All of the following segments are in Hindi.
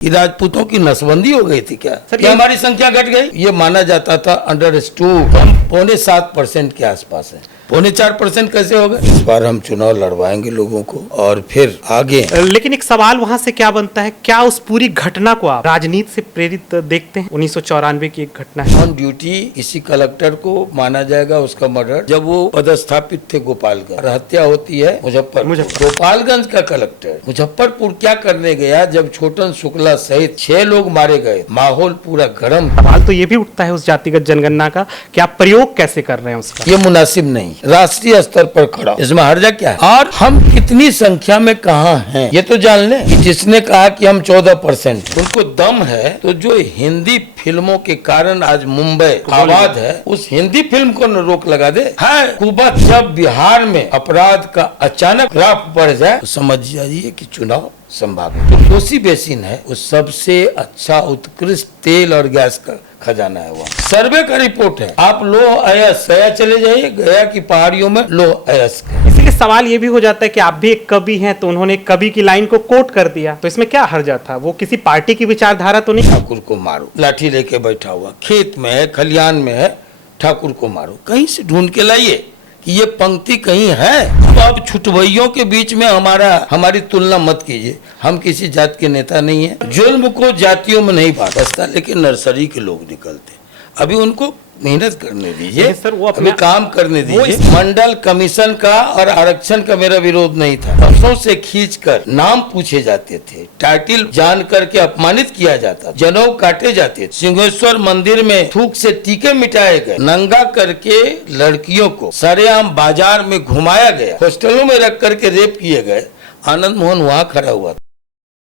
कि राजपूतों की नसबंदी हो गई थी क्या? क्या हमारी संख्या घट गई? ये माना जाता था अंडरस्टूड हम 6.25% के आसपास है। 4.25% कैसे हो गए? इस बार हम चुनाव लड़वाएंगे लोगों को और फिर आगे। लेकिन एक सवाल वहां से क्या बनता है, क्या उस पूरी घटना को आप राजनीति से प्रेरित देखते हैं? 1994 की एक घटना है। ऑन ड्यूटी किसी कलेक्टर को माना जाएगा उसका मर्डर, जब वो पदस्थापित थे गोपालगंज और हत्या होती है मुजफ्फरपुर। गोपालगंज का कलेक्टर मुजफ्फरपुर क्या करने गया जब छोटन शुक्ला सहित 6 लोग मारे गए? माहौल पूरा गर्म। सवाल तो ये भी उठता है उस जातिगत जनगणना का कि आप प्रयोग कैसे कर रहे हैं उसका। ये मुनासिब नहीं, राष्ट्रीय स्तर पर खड़ा, इसमें हर्जा क्या है? और हम कितनी संख्या में कहाँ हैं ये तो जान लें। कि जिसने कहा कि हम 14%, उनको दम है तो जो हिंदी फिल्मों के कारण आज मुंबई आबाद है, उस हिंदी फिल्म को न रोक लगा दे। है कुबत जब बिहार में अपराध का अचानक ग्राफ बढ़ जाए तो समझ जाइए कि चुनाव संभावित है। कोसी बेसिन है वो सबसे अच्छा उत्कृष्ट तेल और गैस का खजाना है। वहाँ सर्वे का रिपोर्ट है, आप लो अयस गया चले जाइए, गया की पहाड़ियों में लो अयस। इसीलिए सवाल ये भी हो जाता है कि आप भी एक कवि हैं तो उन्होंने कवि की लाइन को कोट कर दिया, तो इसमें क्या हर्जा था? वो किसी पार्टी की विचारधारा तो नहीं। ठाकुर को मारो, लाठी लेके बैठा हुआ खेत में है, खलियान में है, ठाकुर को मारो, कहीं से ढूंढ के लाइए कि ये पंक्ति कहीं है। तो अब छुटवइयों के बीच में हमारी तुलना मत कीजिए। हम किसी जात के नेता नहीं है। जुल्म को जातियों में नहीं बसता, लेकिन नर्सरी के लोग निकलते, अभी उनको मेहनत करने दीजिए सर, वो अभी काम करने दीजिए। मंडल कमीशन का और आरक्षण का मेरा विरोध नहीं था। वर्षों से खींचकर नाम पूछे जाते थे, टाइटल जान करके अपमानित किया जाता, जनेऊ काटे जाते, सिंहेश्वर मंदिर में थूक से टीके मिटाए गए, नंगा करके लड़कियों को सरेआम बाजार में घुमाया गया, हॉस्टलों में रख करके रेप किए गए। आनंद मोहन वहाँ खड़ा हुआ था।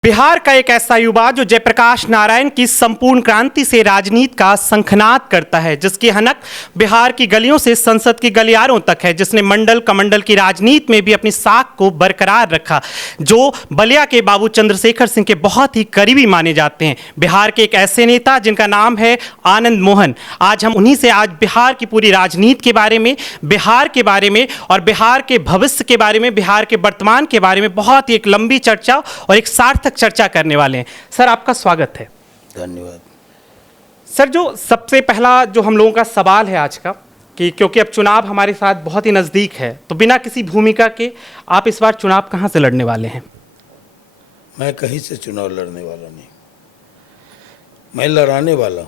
बिहार का एक ऐसा युवा जो जयप्रकाश नारायण की संपूर्ण क्रांति से राजनीति का शंखनाद करता है, जिसकी हनक बिहार की गलियों से संसद की गलियारों तक है, जिसने मंडल कमंडल की राजनीति में भी अपनी साख को बरकरार रखा, जो बलिया के बाबू चंद्रशेखर सिंह के बहुत ही करीबी माने जाते हैं। बिहार के एक ऐसे नेता जिनका नाम है आनंद मोहन। आज हम उन्हीं से आज बिहार की पूरी राजनीति के बारे में, बिहार के बारे में और बिहार के भविष्य के बारे में, बिहार के वर्तमान के बारे में बहुत ही एक लंबी चर्चा और एक सार्थक चर्चा करने वाले हैं। सर, आपका स्वागत है। धन्यवाद। सर, जो सबसे पहला जो हम लोगों का सवाल है आज का, कि क्योंकि अब चुनाव हमारे साथ बहुत ही नज़दीक है, तो बिना किसी भूमिका के आप इस बार चुनाव कहां से लड़ने वाले हैं? मैं कहीं से चुनाव लड़ने वाला नहीं, मैं लड़ाने वाला हूं।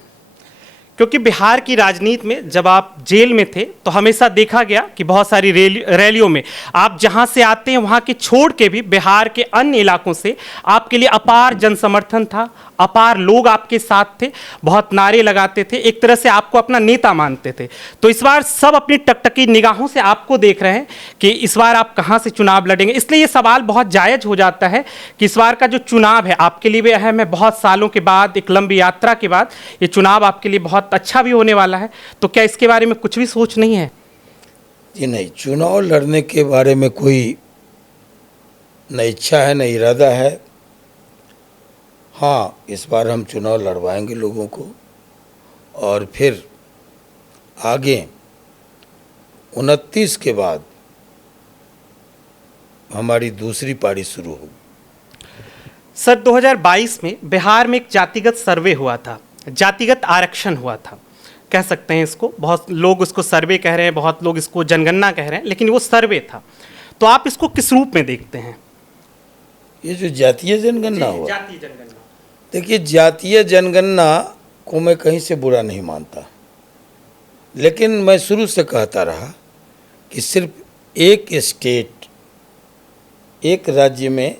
क्योंकि बिहार की राजनीति में जब आप जेल में थे तो हमेशा देखा गया कि बहुत सारी रैलियों में आप जहां से आते हैं वहां के छोड़ के भी बिहार के अन्य इलाकों से आपके लिए अपार जनसमर्थन था, अपार लोग आपके साथ थे, बहुत नारे लगाते थे, एक तरह से आपको अपना नेता मानते थे। तो इस बार सब अपनी टकटकी निगाहों से आपको देख रहे हैं कि इस बार आप कहां से चुनाव लड़ेंगे। इसलिए ये सवाल बहुत जायज़ हो जाता है कि इस बार का जो चुनाव है आपके लिए भी अहम है। बहुत सालों के बाद, एक लंबी यात्रा के बाद ये चुनाव आपके लिए बहुत अच्छा भी होने वाला है। तो क्या इसके बारे में कुछ भी सोच नहीं है? जी नहीं, चुनाव लड़ने के बारे में कोई न इच्छा है न इरादा है। हाँ, इस बार हम चुनाव लड़वाएंगे लोगों को और फिर आगे 29 के बाद हमारी दूसरी पारी शुरू होगी। सर, 2022 में बिहार में एक जातिगत सर्वे हुआ था, जातिगत आरक्षण हुआ था, कह सकते हैं इसको। बहुत लोग उसको सर्वे कह रहे हैं, बहुत लोग इसको जनगणना कह रहे हैं, लेकिन वो सर्वे था। तो आप इसको किस रूप में देखते हैं? ये जो जातीय जनगणना हुआ, जातीय जनगणना, देखिए, जातीय जनगणना को मैं कहीं से बुरा नहीं मानता, लेकिन मैं शुरू से कहता रहा कि सिर्फ एक स्टेट, एक राज्य में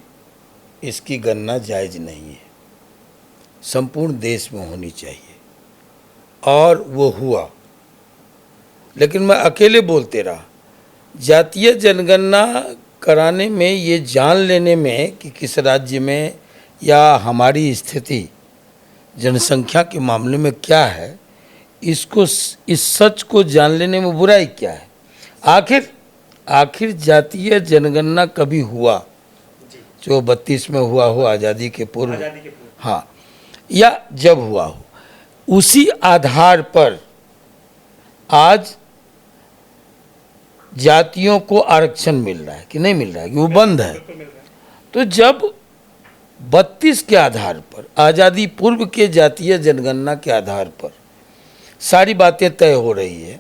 इसकी गणना जायज़ नहीं है, संपूर्ण देश में होनी चाहिए। और वो हुआ, लेकिन मैं अकेले बोलते रहा। जातीय जनगणना कराने में, ये जान लेने में कि किस राज्य में या हमारी स्थिति जनसंख्या के मामले में क्या है, इसको, इस सच को जान लेने में बुराई क्या है? आखिर जातीय जनगणना कभी हुआ, जो 32 में हुआ हो, आज़ादी के पूर्व, हाँ, या जब हुआ हो, उसी आधार पर आज जातियों को आरक्षण मिल रहा है कि नहीं मिल रहा है, कि वो बंद है। तो जब 32 के आधार पर, आज़ादी पूर्व के जातीय जनगणना के आधार पर सारी बातें तय हो रही है,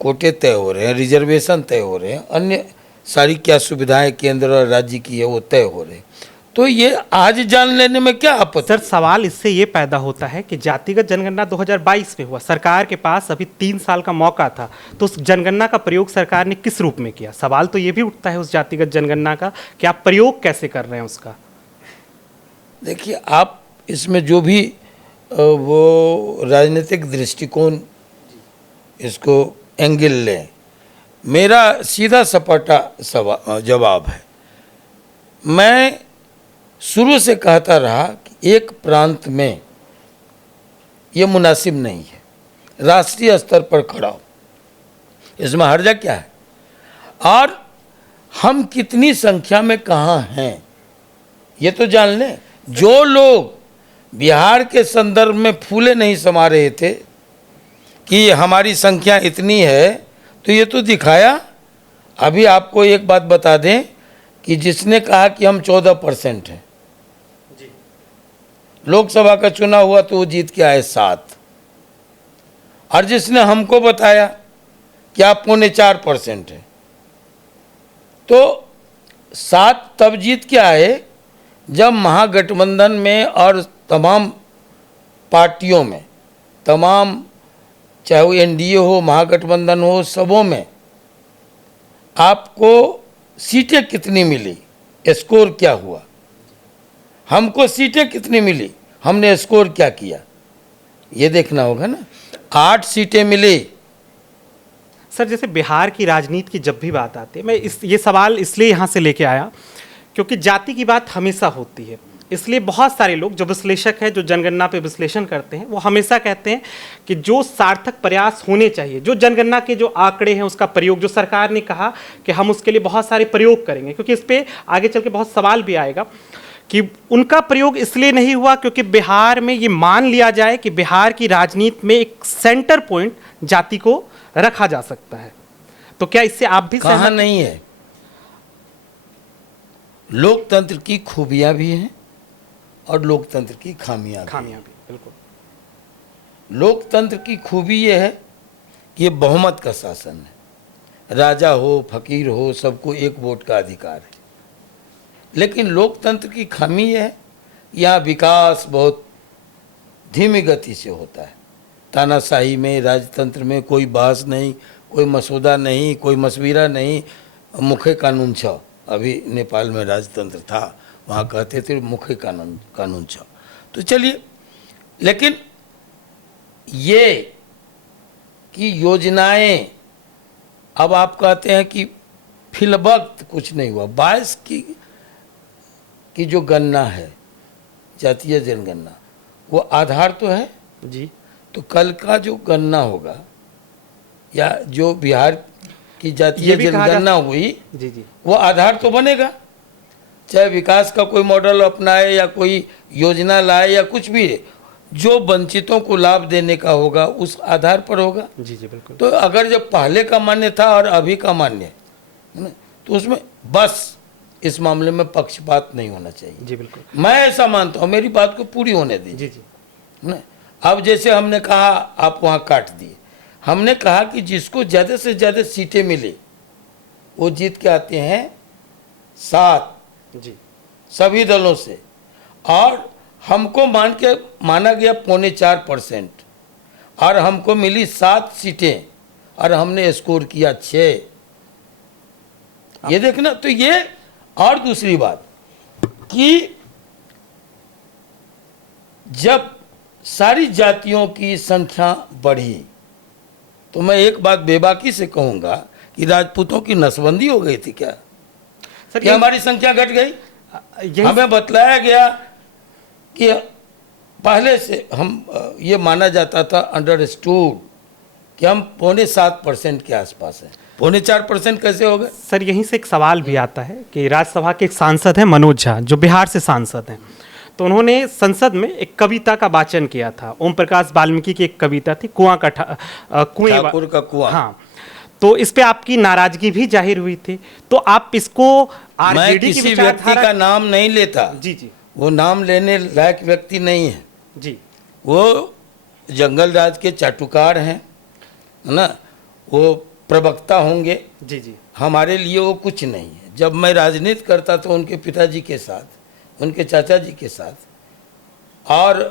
कोटे तय हो रहे हैं, रिजर्वेशन तय हो रहे हैं, अन्य सारी क्या सुविधाएं केंद्र और राज्य की है वो तय हो रहे हैं। तो ये आज जान लेने में क्या आपत्ति? सर सवाल इससे ये पैदा होता है कि जातिगत जनगणना 2022 में हुआ, सरकार के पास अभी 3 साल का मौका था, तो उस जनगणना का प्रयोग सरकार ने किस रूप में किया? सवाल तो ये भी उठता है उस जातिगत जनगणना का कि आप प्रयोग कैसे कर रहे हैं उसका। देखिए, आप इसमें जो भी वो राजनीतिक दृष्टिकोण इसको एंगल लें, मेरा सीधा सपाटा जवाब है। मैं शुरू से कहता रहा कि एक प्रांत में ये मुनासिब नहीं है, राष्ट्रीय स्तर पर खड़ा हो, इसमें हर्जा क्या है? और हम कितनी संख्या में कहाँ हैं ये तो जान लें। जो लोग बिहार के संदर्भ में फूले नहीं समा रहे थे कि हमारी संख्या इतनी है, तो ये तो दिखाया। अभी आपको एक बात बता दें कि जिसने कहा कि हम 14% हैं, लोकसभा का चुनाव हुआ तो वो जीत के आए 7, और जिसने हमको बताया कि आप 4.25% हैं, तो 7 तब जीत के आए जब महागठबंधन में और तमाम पार्टियों में, तमाम चाहे वो एनडीए हो, महागठबंधन हो, सबों में आपको सीटें कितनी मिली, स्कोर क्या हुआ, हमको सीटें कितनी मिली, हमने स्कोर क्या किया, ये देखना होगा ना। 8 सीटें मिली। सर जैसे बिहार की राजनीति की जब भी बात आती है, मैं ये सवाल इसलिए यहाँ से लेके आया क्योंकि जाति की बात हमेशा होती है, इसलिए बहुत सारे लोग जो विश्लेषक हैं, जो जनगणना पे विश्लेषण करते हैं, वो हमेशा कहते हैं कि जो सार्थक प्रयास होने चाहिए, जो जनगणना के जो आंकड़े हैं उसका प्रयोग, जो सरकार ने कहा कि हम उसके लिए बहुत सारे प्रयोग करेंगे, क्योंकि इस पर आगे चल के बहुत सवाल भी आएगा कि उनका प्रयोग इसलिए नहीं हुआ क्योंकि बिहार में ये मान लिया जाए कि बिहार की राजनीति में एक सेंटर पॉइंट जाति को रखा जा सकता है। तो क्या इससे आप भी कहाँ नहीं है? लोकतंत्र की खूबियां भी हैं और लोकतंत्र की खामियां भी, बिल्कुल। लोकतंत्र की खूबी ये है कि ये बहुमत का शासन है, राजा हो फकीर हो सबको एक वोट का अधिकार है। लेकिन लोकतंत्र की खामी ये है, यहाँ विकास बहुत धीमी गति से होता है। तानाशाही में, राजतंत्र में कोई बहस नहीं, कोई मसौदा नहीं, कोई मशविरा नहीं, मुख्य कानून छ। अभी नेपाल में राजतंत्र था, वहाँ कहते थे मुख्य कानून छ। तो चलिए, लेकिन ये कि योजनाएं, अब आप कहते हैं कि फिलवक्त कुछ नहीं हुआ। 22 की जो गणना है, जातीय जनगणना, वो आधार तो है जी। तो कल का जो गणना होगा या जो बिहार की जातीय जनगणना हुई, जी, वो आधार तो बनेगा। चाहे विकास का कोई मॉडल अपनाए या कोई योजना लाए या कुछ भी है, जो वंचितों को लाभ देने का होगा उस आधार पर होगा। जी बिल्कुल। तो अगर जब पहले का मान्य था और अभी का मान्य है ना, तो उसमें बस इस मामले में पक्षपात नहीं होना चाहिए। जी बिल्कुल, मैं ऐसा मानता हूँ, मेरी बात को पूरी होने दीजिए। जी ना, अब जैसे हमने कहा आप वहाँ काट दिए, हमने कहा कि जिसको ज़्यादा से ज़्यादा सीटें मिले वो जीत के आते हैं 7 जी सभी दलों से, और हमको माना गया 4.25% और हमको मिली 7 सीटें और हमने स्कोर किया 6। ये देखना। तो ये, और दूसरी बात कि जब सारी जातियों की संख्या बढ़ी तो मैं एक बात बेबाकी से कहूंगा कि राजपूतों की नसबंदी हो गई थी क्या? सर, कि हमारी संख्या घट गई? हमें बतलाया गया कि पहले से हम ये माना जाता था, अंडरस्टूड, कि हम 7.25% के आसपास हैं। 4.25% कैसे हो गए? सर यहीं से एक सवाल भी आता है कि राज्यसभा के एक सांसद हैं मनोज झा, जो बिहार से सांसद हैं, तो उन्होंने संसद में एक कविता का वाचन किया था। ओम प्रकाश वाल्मीकि की एक कविता थी, कुआं का ठाकुर का कुआं। हाँ, तो इस पे आपकी नाराजगी भी जाहिर हुई थी। तो आप इसको मैं किसी व्यक्ति का नाम नहीं लेता। जी जी, वो नाम लेने लायक व्यक्ति नहीं है। जी वो जंगल राज के चाटुकार हैं, है ना, वो प्रवक्ता होंगे। जी जी हमारे लिए वो कुछ नहीं है। जब मैं राजनीति करता था उनके पिताजी के साथ, उनके चाचा जी के साथ, और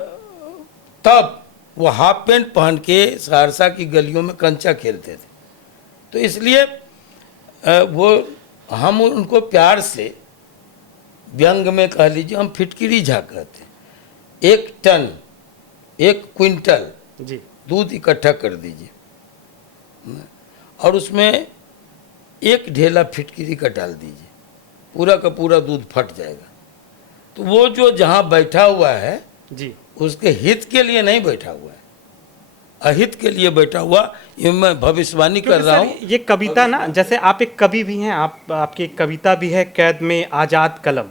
तब वो हाफ पैंट पहन के सहरसा की गलियों में कंचा खेलते थे। तो इसलिए वो हम उनको प्यार से व्यंग में कह लीजिए, हम फिटकिरी झा कहते हैं। 1 टन 1 क्विंटल जी दूध इकट्ठा कर दीजिए और उसमें 1 ढेला फिटकिरी का डाल दीजिए, पूरा का पूरा दूध फट जाएगा। तो वो जो जहाँ बैठा हुआ है जी उसके हित के लिए नहीं बैठा हुआ है, अहित के लिए बैठा हुआ। ये मैं भविष्यवाणी कर रहा हूँ। ये कविता ना, जैसे आप एक कवि भी हैं, आपकी एक कविता भी है कैद में आजाद कलम,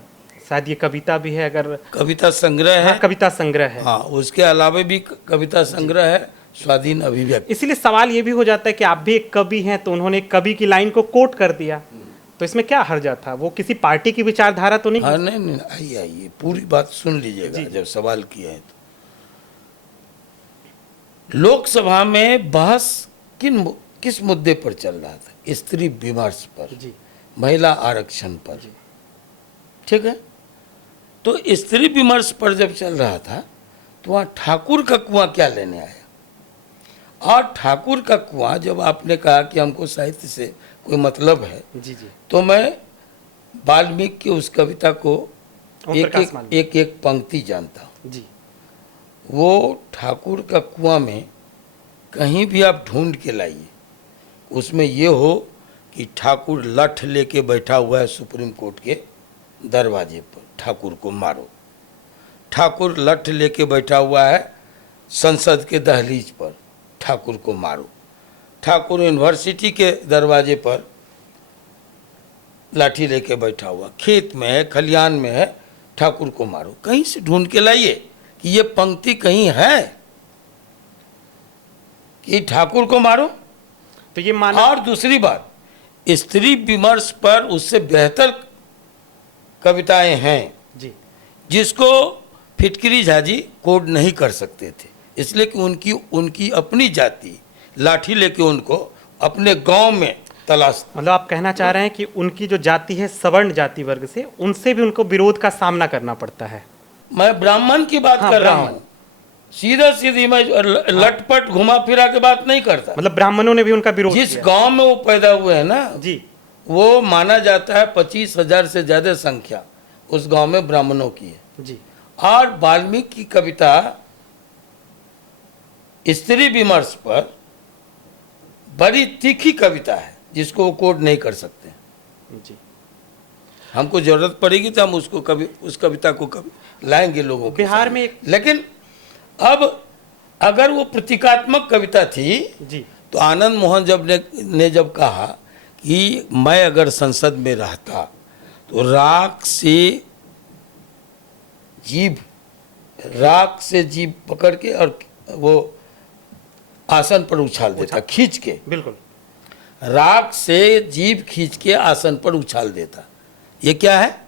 शायद ये कविता भी है, अगर कविता संग्रह है। हाँ, कविता संग्रह है। हाँ, उसके अलावा भी कविता संग्रह है, स्वाधीन अभिव्यक्ति। इसीलिए सवाल ये भी हो जाता है कि आप भी एक कवि हैं, तो उन्होंने एक कवि की लाइन को कोट कर दिया, तो इसमें क्या हर्जा था? वो किसी पार्टी की विचारधारा तो नहीं? हाँ, नहीं, आइए आइए, पूरी बात सुन लीजिएगा। जब सवाल किए हैं तो लोकसभा में बहस किस मुद्दे पर चल रहा था? स्त्री विमर्श पर, जी महिला आरक्षण पर, ठीक है। तो स्त्री विमर्श पर जब चल रहा था तो वहाँ ठाकुर का कुआं क्या लेने आया? और ठाकुर का कुआं, जब आपने कहा कि हमको साहित्य से कोई मतलब है, जी जी, तो मैं वाल्मीकि की उस कविता को एक पंक्ति जानता हूँ जी। वो ठाकुर का कुआं में कहीं भी आप ढूंढ के लाइए, उसमें ये हो कि ठाकुर लठ लेके बैठा हुआ है सुप्रीम कोर्ट के दरवाजे पर, ठाकुर को मारो। ठाकुर लठ लेके बैठा हुआ है संसद के दहलीज पर, ठाकुर को मारो। ठाकुर यूनिवर्सिटी के दरवाजे पर लाठी लेके बैठा हुआ, खेत में है, खलियान में है, ठाकुर को मारो। कहीं से ढूंढ के लाइए कि ये पंक्ति कहीं है कि ठाकुर को मारो। तो ये माना। और दूसरी बात, स्त्री विमर्श पर उससे बेहतर कविताएं हैं जी जिसको फिटकिरी झा जी कोड नहीं कर सकते थे, इसलिए कि उनकी अपनी जाति लाठी लेके उनको अपने गांव में तलाश। मतलब आप कहना चाह रहे हैं कि उनकी जो जाति है सवर्ण जाति वर्ग से, उनसे भी उनको विरोध का सामना करना पड़ता है। मैं ब्राह्मण की बात कर रहा हूँ, सीधा सीधी मैं लटपट घुमा फिरा के बात नहीं करता। मतलब ब्राह्मणों ने भी उनका विरोध जिस किया। गांव में वो पैदा हुए हैं ना जी, वो माना जाता है 25,000 से ज्यादा संख्या उस गांव में ब्राह्मणों की है। जी और वाल्मीकि की कविता स्त्री विमर्श पर बड़ी तीखी कविता है जिसको वो कोड नहीं कर सकते। जी, हमको जरूरत पड़ेगी तो हम उसको कभी उस कविता को कभी लाएंगे लोगों के बिहार सामने। में लेकिन अब अगर वो प्रतीकात्मक कविता थी जी तो आनंद मोहन ने जब कहा कि मैं अगर संसद में रहता तो राख से जीभ पकड़ के और वो आसन पर उछाल देता, खींच के, बिल्कुल। राख से जीभ खींच के आसन पर उछाल देता। ये क्या है?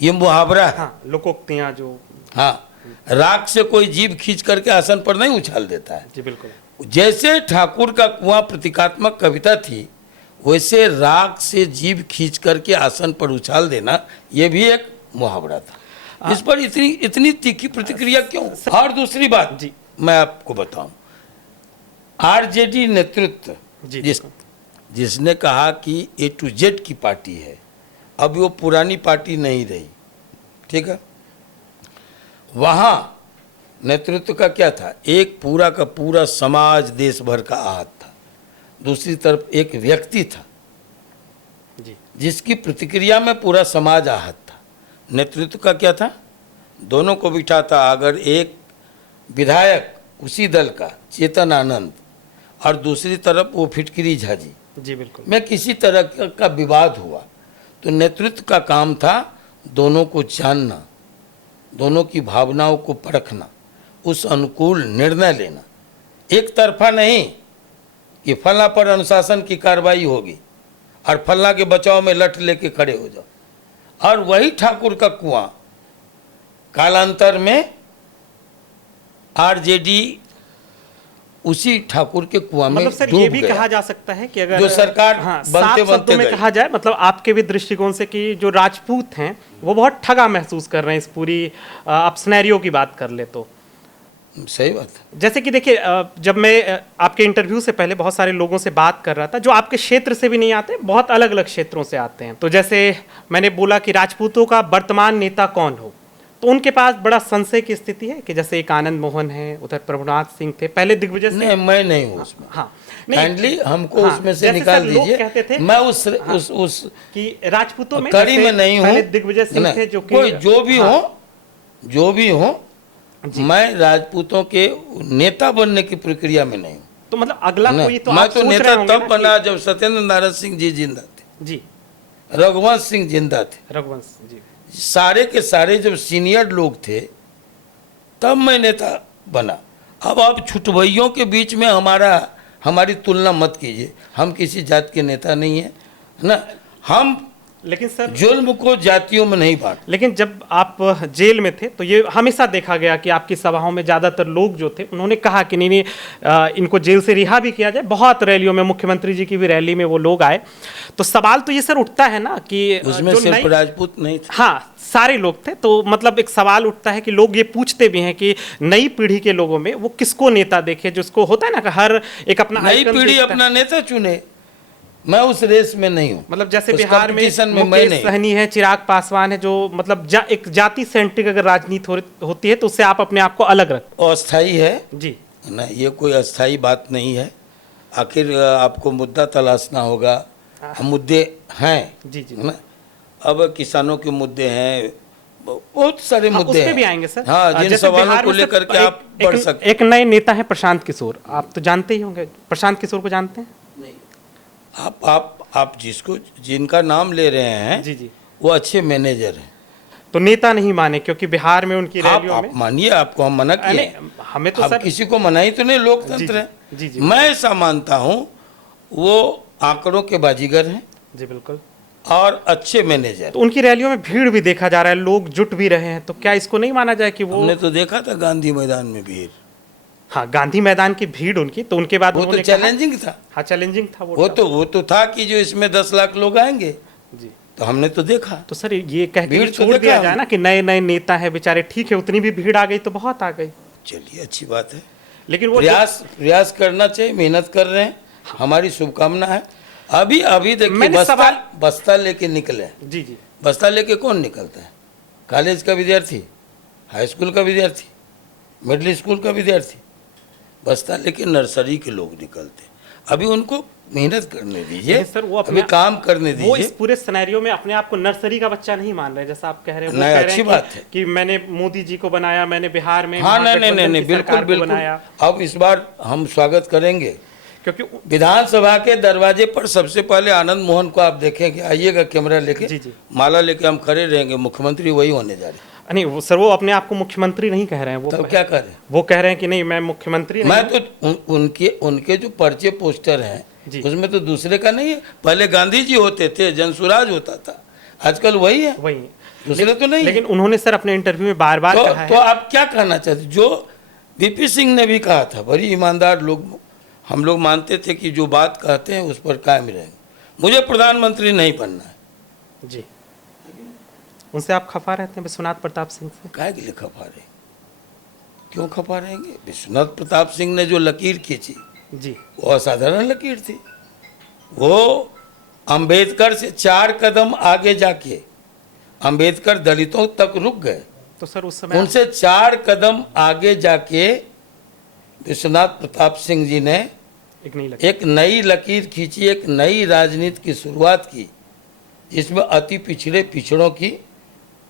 ये मुहावरा है। हाँ, लोकोक्तियां जो। हाँ, राख से कोई जीभ खींच करके आसन पर नहीं उछाल देता है। जी बिल्कुल। जैसे ठाकुर का कुआं प्रतीकात्मक कविता थी, वैसे राख से जीभ खींच करके आसन पर उछाल देना ये भी एक मुहावरा था। इस पर इतनी तीखी प्रतिक्रिया क्यों? और दूसरी बात जी, मैं आपको बताऊं, आरजेडी नेतृत्व जी जिसने कहा कि A to Z की पार्टी है, अब वो पुरानी पार्टी नहीं रही, ठीक है। वहाँ नेतृत्व का क्या था? एक पूरा का पूरा समाज देश भर का आहत था, दूसरी तरफ एक व्यक्ति था जी जिसकी प्रतिक्रिया में पूरा समाज आहत था। नेतृत्व का क्या था? दोनों को बिठाता। अगर एक विधायक उसी दल का चेतन आनंद और दूसरी तरफ वो फिटकिरी झा जी बिल्कुल, में किसी तरह का विवाद हुआ तो नेतृत्व का काम था दोनों को जानना, दोनों की भावनाओं को परखना, उस अनुकूल निर्णय लेना। एक तरफा नहीं कि फलना पर अनुशासन की कार्रवाई होगी और फलना के बचाव में लठ लेके खड़े हो जाओ। और वही ठाकुर का कुआं कालांतर में आरजेडी उसी ठाकुर के कुआं में मतलब सर डूब ये भी गया। कहा जा सकता है कि अगर जो सरकार साफ बनते शब्दों में गई। कहा जाए, मतलब आपके भी दृष्टिकोण से, कि जो राजपूत हैं वो बहुत ठगा महसूस कर रहे हैं इस पूरी आप सिनेरियो की बात कर ले तो। सही बात है। जैसे कि देखिए, जब मैं आपके इंटरव्यू से पहले बहुत सारे लोगों से बात कर रहा था जो आपके क्षेत्र से भी नहीं आते, बहुत अलग अलग क्षेत्रों से आते हैं। तो जैसे मैंने बोला कि राजपूतों का वर्तमान नेता कौन हो, तो उनके पास बड़ा संशय की स्थिति है कि जैसे एक आनंद मोहन है, उधर प्रभुनाथ सिंह थे, पहले दिग्विजय सिंह। नहीं, मैं नहीं हूँ उसमें। हाँ, काइंडली हमको हाँ, उसमें से जैसे निकाल सर लोग दीजिए। कहते थे, मैं उस कि राजपूतों में कड़ी जैसे में नहीं हूँ। पहले दिग्विजय सिंह थे जो कि कोई जो भी हाँ, हो, जो भी हो, मैं राजपूतों के नेता बनने की प्रक्रिया में नहीं हूँ। तो मतलब अगला कोई तो मैं आप तो सोच नेता रहे होंगे तब ना बना जब सत्येंद्र नारायण सिंह जी जिंदा थे, जी, रघुवंश सिंह जिंदा थे, रघुवंश जी, सारे के सारे जब सीनियर लोग थे तब मैं नेता बना। अब आप छुटभइयों के बीच में हमारी तुलना मत कीजिए। हम किसी जात के नेता नहीं है ना। हम लेकिन सर जुल्म को जातियों में नहीं बांट। लेकिन जब आप जेल में थे तो ये हमेशा देखा गया कि आपकी सभाओं में ज़्यादातर लोग जो थे उन्होंने कहा कि नहीं इनको जेल से रिहा भी किया जाए। बहुत रैलियों में, मुख्यमंत्री जी की भी रैली में वो लोग आए। तो सवाल तो ये सर उठता है ना कि उसमें जो सिर्फ राजपूत नहीं थे, हाँ, सारे लोग थे। तो मतलब एक सवाल उठता है कि लोग ये पूछते भी हैं कि नई पीढ़ी के लोगों में वो किसको नेता देखे, जिसको होता है ना कि हर एक अपना नई आइकन पीढ़ी देखता है। अपना नेता चुने। मैं उस रेस में नहीं हूँ। मतलब जैसे उस बिहार में competition मैं मुकेश नहीं। सहनी है, चिराग पासवान है, जो मतलब एक जाति सेंट्रिक अगर राजनीति होती है तो उससे आप अपने आप को अलग रख। अस्थाई है जी, ना, ये कोई अस्थाई बात नहीं है। आखिर आपको मुद्दा तलाशना होगा। मुद्दे हैं, जी, जी, है ना। अब किसानों के मुद्दे हैं, बहुत सारे हाँ, मुद्दे उस पे भी हैं। आएंगे सर। हाँ, जिन जैसे सवालों बिहार को में लेकर सर के आप पढ़ सकते। एक नए नेता है प्रशांत किशोर, आप तो जानते ही होंगे प्रशांत किशोर को, जानते हैं? नहीं, आप जिसको जिनका नाम ले रहे हैं, जी, जी, वो अच्छे मैनेजर हैं। तो नेता नहीं माने क्योंकि बिहार में उनकी रैलियों में आप मानिए, आपको हम मना किए? नहीं, हमें तो आप सर किसी को मनाही तो नहीं, लोकतंत्र है। जी, जी, मैं ऐसा मानता हूँ वो आंकड़ों के बाजीगर हैं जी, बिल्कुल। और अच्छे मैनेजर। तो उनकी रैलियों में भीड़ भी देखा जा रहा है, लोग जुट भी रहे हैं, तो क्या इसको नहीं माना जाए कि वो हमने तो देखा था गांधी मैदान में भीड़। हाँ, गांधी मैदान की भीड़ उनकी, तो उनके बाद वो तो उन्होंने कहा- चैलेंजिंग था। हाँ, चैलेंजिंग था वो तो था कि जो इसमें 10 लाख लोग आएंगे, जी। तो हमने तो देखा। तो सर ये कह के भीड़ भी तो छोड़ देखा दिया हमने। जाए ना कि नए नए नेता है बेचारे, ठीक है, उतनी भी भीड़ आ गई तो बहुत आ गई, चलिए, अच्छी बात है। लेकिन वो प्रयास करना चाहिए, मेहनत कर रहे हैं, हमारी शुभकामना है। अभी देखिए, मैंने बस्ता लेके निकले। जी, जी, बस्ता लेके कौन निकलता है? कॉलेज का विद्यार्थी, हाई स्कूल का विद्यार्थी, मिडिल स्कूल का विद्यार्थी। बस्ता लेके नर्सरी के लोग निकलते हैं। अभी उनको मेहनत करने दीजिए, नहीं सर, वो अभी काम करने वो इस दीजिए। पूरे सिनेरियो में अपने आप को नर्सरी का बच्चा नहीं मान रहे, जैसा आप कह रहे हैं। वो नहीं, कह रहे अच्छी हैं बात है कि मैंने मोदी जी को बनाया, मैंने बिहार में हाँ, नहीं, महागठबंधन की बिल्कुल सरकार को बिल्कुल। बनाया। अब इस बार हम स्वागत करेंगे, क्योंकि विधानसभा के दरवाजे पर सबसे पहले आनंद मोहन को आप देखेंगे, आइएगा कैमरा लेके, जी, जी। माला लेके हम खड़े रहेंगे। मुख्यमंत्री वही होने जा रहे हैं। नहीं, वो सर वो अपने आप को मुख्यमंत्री नहीं कह रहे हैं, तब क्या करें? वो कह रहे हैं कि नहीं मैं मुख्यमंत्री नहीं मैं तो उनके जो पर्चे पोस्टर हैं जी। उसमें तो दूसरे का नहीं है। पहले गांधी जी होते थे, जनसुराज होता था, आजकल वही है, वही, दूसरे तो नहीं है। लेकिन उन्होंने सर अपने इंटरव्यू में बार बार कहा तो है। आप क्या कहना चाहते? जो वीपी सिंह ने भी कहा था, बड़ी ईमानदार लोग, हम लोग मानते थे कि जो बात कहते हैं उस पर कायम रहेंगे। मुझे प्रधानमंत्री नहीं बनना है। जी, उनसे आप खफा रहते हैं, विश्वनाथ प्रताप सिंह से? काहे के लिए खपा रहे? क्यों खपा रहेंगे? विश्वनाथ प्रताप सिंह ने जो लकीर खींची जी, वो असाधारण लकीर थी। वो अंबेडकर से 4 कदम आगे जाके अंबेडकर दलितों तक रुक गए। तो सर उस समय उनसे 4 कदम आगे जाके विश्वनाथ प्रताप सिंह जी ने एक नई लकीर खींची, एक नई राजनीति की शुरुआत की, जिसमें अति पिछड़े पिछड़ों की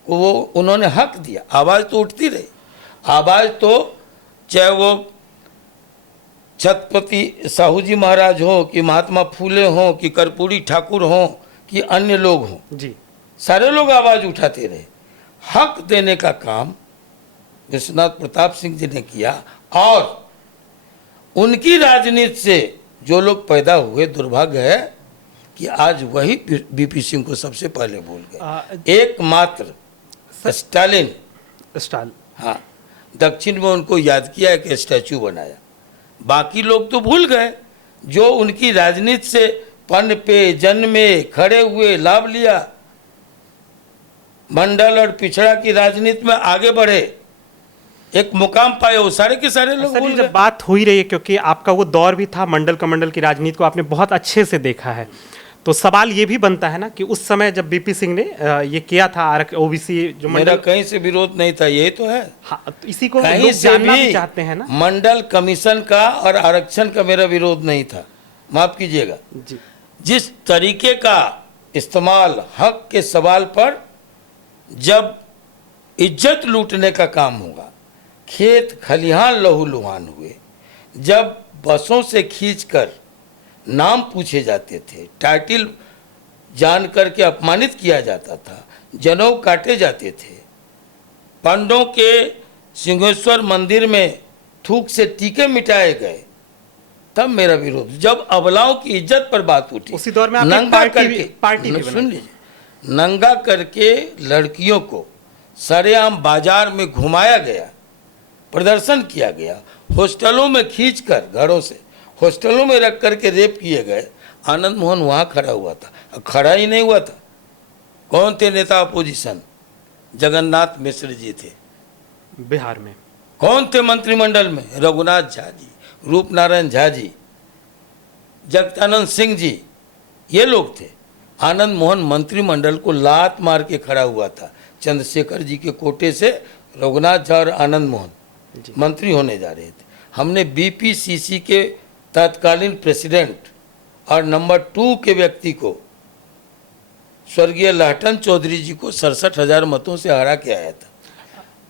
वो उन्होंने हक दिया। आवाज़ तो उठती रही, आवाज़ तो चाहे वो छत्रपति साहू जी महाराज हो कि महात्मा फूले हों कि कर्पूरी ठाकुर हों कि अन्य लोग हों, जी, सारे लोग आवाज़ उठाते रहे। हक देने का काम विश्वनाथ प्रताप सिंह जी ने किया, और उनकी राजनीति से जो लोग पैदा हुए, दुर्भाग्य है कि आज वही वीपी सिंह को सबसे पहले भूल गए। एकमात्र स्टालिन स्टाइल। हाँ, दक्षिण में उनको याद किया, एक स्टैचू बनाया। बाकी लोग तो भूल गए, जो उनकी राजनीति से पनपे, जन्मे, खड़े हुए, लाभ लिया, मंडल और पिछड़ा की राजनीति में आगे बढ़े, एक मुकाम पाए, वो सारे के सारे लोग सर, भूल ये गए। जब बात हो ही रही है, क्योंकि आपका वो दौर भी था, मंडल कमंडल की राजनीति को आपने बहुत अच्छे से देखा है, तो सवाल ये भी बनता है ना कि उस समय जब बीपी सिंह ने ये किया था ओबीसी जो मेरा मंडल, कहीं से विरोध नहीं था, यही तो है। हाँ, तो इसी को कहीं लोग से जानना भी भी चाहते हैं ना। मंडल कमीशन का और आरक्षण का मेरा विरोध नहीं था, माफ कीजिएगा। जी, जिस तरीके का इस्तेमाल हक के सवाल पर, जब इज्जत लूटने का काम होगा, खेत खलिहान लहूलुहान हुए, जब बसों से खींचकर नाम पूछे जाते थे, टाइटल जान करके अपमानित किया जाता था, जनेऊ काटे जाते थे, पांडवों के सिंहेश्वर मंदिर में थूक से टीके मिटाए गए, तब मेरा विरोध। जब अबलाओं की इज्जत पर बात उठी, उसी दौर में आपने नंगा पार्टी भी सुन लीजिए, नंगा करके लड़कियों को सरेआम बाजार में घुमाया गया, प्रदर्शन किया गया, हॉस्टलों में खींचकर, घरों से हॉस्टलों में रख करके रेप किए गए। आनंद मोहन वहाँ खड़ा हुआ था, खड़ा ही नहीं हुआ था। कौन थे नेता अपोजिशन? जगन्नाथ मिश्र जी थे। बिहार में कौन थे मंत्रिमंडल में? रघुनाथ झा जी, रूपनारायण झा जी, जगदानंद सिंह जी, ये लोग थे। आनंद मोहन मंत्रिमंडल को लात मार के खड़ा हुआ था। चंद्रशेखर जी के कोटे से रघुनाथ झा और आनंद मोहन मंत्री होने जा रहे थे। हमने बीपीसीसी के तत्कालीन प्रेसिडेंट और नंबर 2 के व्यक्ति को, स्वर्गीय लाहटन चौधरी जी को 67,000 मतों से हरा के आया था।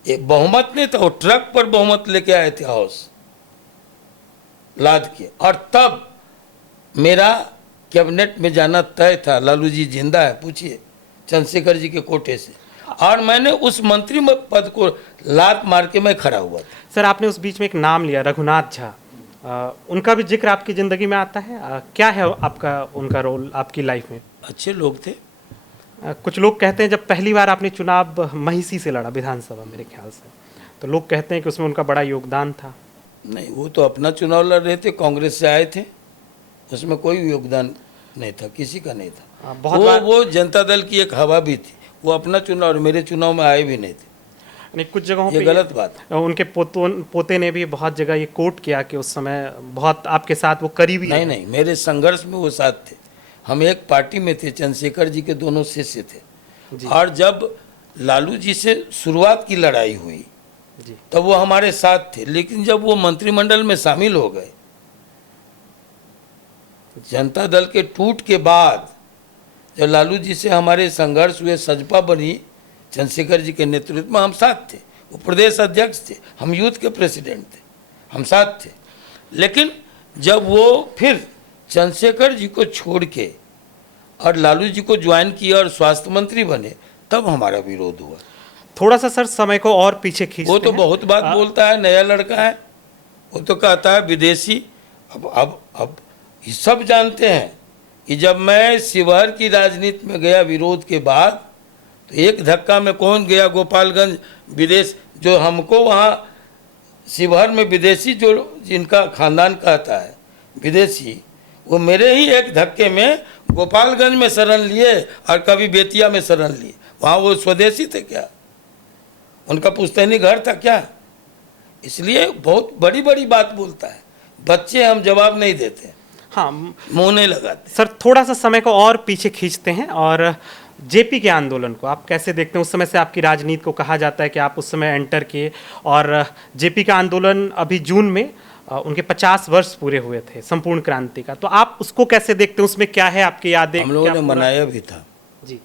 ये बहुमत नहीं था, वो ट्रक पर बहुमत लेके आए थे, हाउस लाद के। और तब मेरा कैबिनेट में जाना तय था। लालू जी जिंदा है, पूछिए चंद्रशेखर जी के कोटे से। और मैंने उस मंत्री पद को लात मार के मैं खड़ा हुआ था। सर, आपने उस बीच में एक नाम लिया, रघुनाथ झा, उनका भी जिक्र आपकी ज़िंदगी में आता है। क्या है आपका उनका रोल आपकी लाइफ में? अच्छे लोग थे। कुछ लोग कहते हैं जब पहली बार आपने चुनाव महिषी से लड़ा विधानसभा, मेरे ख्याल से, तो लोग कहते हैं कि उसमें उनका बड़ा योगदान था। नहीं, वो तो अपना चुनाव लड़ रहे थे, कांग्रेस से आए थे, उसमें कोई योगदान नहीं था, किसी का नहीं था। वो जनता दल की एक हवा भी थी, वो अपना चुनाव और मेरे चुनाव में आए भी नहीं थे। नहीं, कुछ जगहों ये पे गलत बात है। उनके पोते ने भी बहुत जगह ये कोट किया कि उस समय बहुत आपके साथ वो करीबी नहीं नहीं, मेरे संघर्ष में वो साथ थे। हम एक पार्टी में थे, चंद्रशेखर जी के दोनों शिष्य थे। और जब लालू जी से शुरुआत की लड़ाई हुई तब वो हमारे साथ थे, लेकिन जब वो मंत्रिमंडल में शामिल हो गए, जनता दल के टूट के बाद जब लालू जी से हमारे संघर्ष हुए, सजपा बनी चंद्रशेखर जी के नेतृत्व में, हम साथ थे। वो प्रदेश अध्यक्ष थे, हम यूथ के प्रेसिडेंट थे, हम साथ थे। लेकिन जब वो फिर चंद्रशेखर जी को छोड़ के और लालू जी को ज्वाइन किया और स्वास्थ्य मंत्री बने, तब हमारा विरोध हुआ। थोड़ा सा सर समय को और पीछे खींचते वो तो बहुत बात बोलता है, नया लड़का है, वो तो कहता है विदेशी। अब ये सब जानते हैं कि जब मैं शिवहर की राजनीति में गया विरोध के बाद, तो एक धक्का में कौन गया गोपालगंज विदेश, जो हमको वहाँ शिवहर में विदेशी, जो जिनका खानदान कहता है विदेशी, वो मेरे ही एक धक्के में गोपालगंज में शरण लिए और कभी बेतिया में शरण लिए। वहाँ वो स्वदेशी थे क्या? उनका पुश्तैनी घर था क्या? इसलिए बहुत बड़ी बड़ी बात बोलता है। बच्चे हम जवाब नहीं देते, हाँ, मुंह नहीं लगाते। सर, थोड़ा सा समय को और पीछे खींचते हैं और जेपी के आंदोलन को आप कैसे देखते हैं? उस समय से आपकी राजनीति को कहा जाता है कि आप उस समय एंटर किए, और जेपी का आंदोलन अभी जून में उनके 50 वर्ष पूरे हुए थे संपूर्ण क्रांति का, तो आप उसको कैसे देखते हैं? उसमें क्या है आपकी यादें? हम लोगों ने मनाया भी था जी।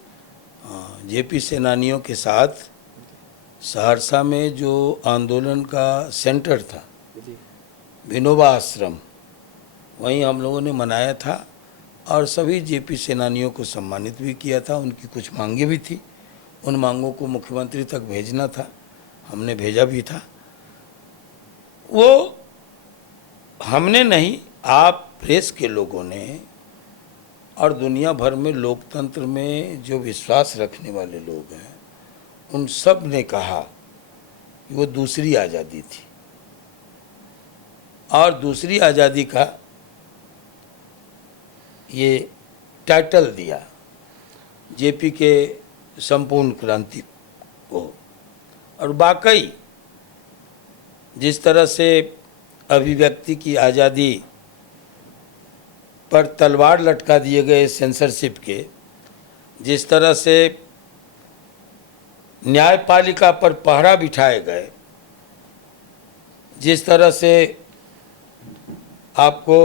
जेपी सेनानियों के साथ। सहरसा में जो आंदोलन का सेंटर था, विनोबा आश्रम, वहीं हम लोगों ने मनाया था और सभी जेपी सेनानियों को सम्मानित भी किया था। उनकी कुछ मांगे भी थी, उन मांगों को मुख्यमंत्री तक भेजना था, हमने भेजा भी था। वो हमने नहीं, आप प्रेस के लोगों ने और दुनिया भर में लोकतंत्र में जो विश्वास रखने वाले लोग हैं, उन सब ने कहा कि वो दूसरी आज़ादी थी, और दूसरी आज़ादी का ये टाइटल दिया जेपी के संपूर्ण क्रांति को। और वाकई जिस तरह से अभिव्यक्ति की आज़ादी पर तलवार लटका दिए गए सेंसरशिप के, जिस तरह से न्यायपालिका पर पहरा बिठाए गए, जिस तरह से आपको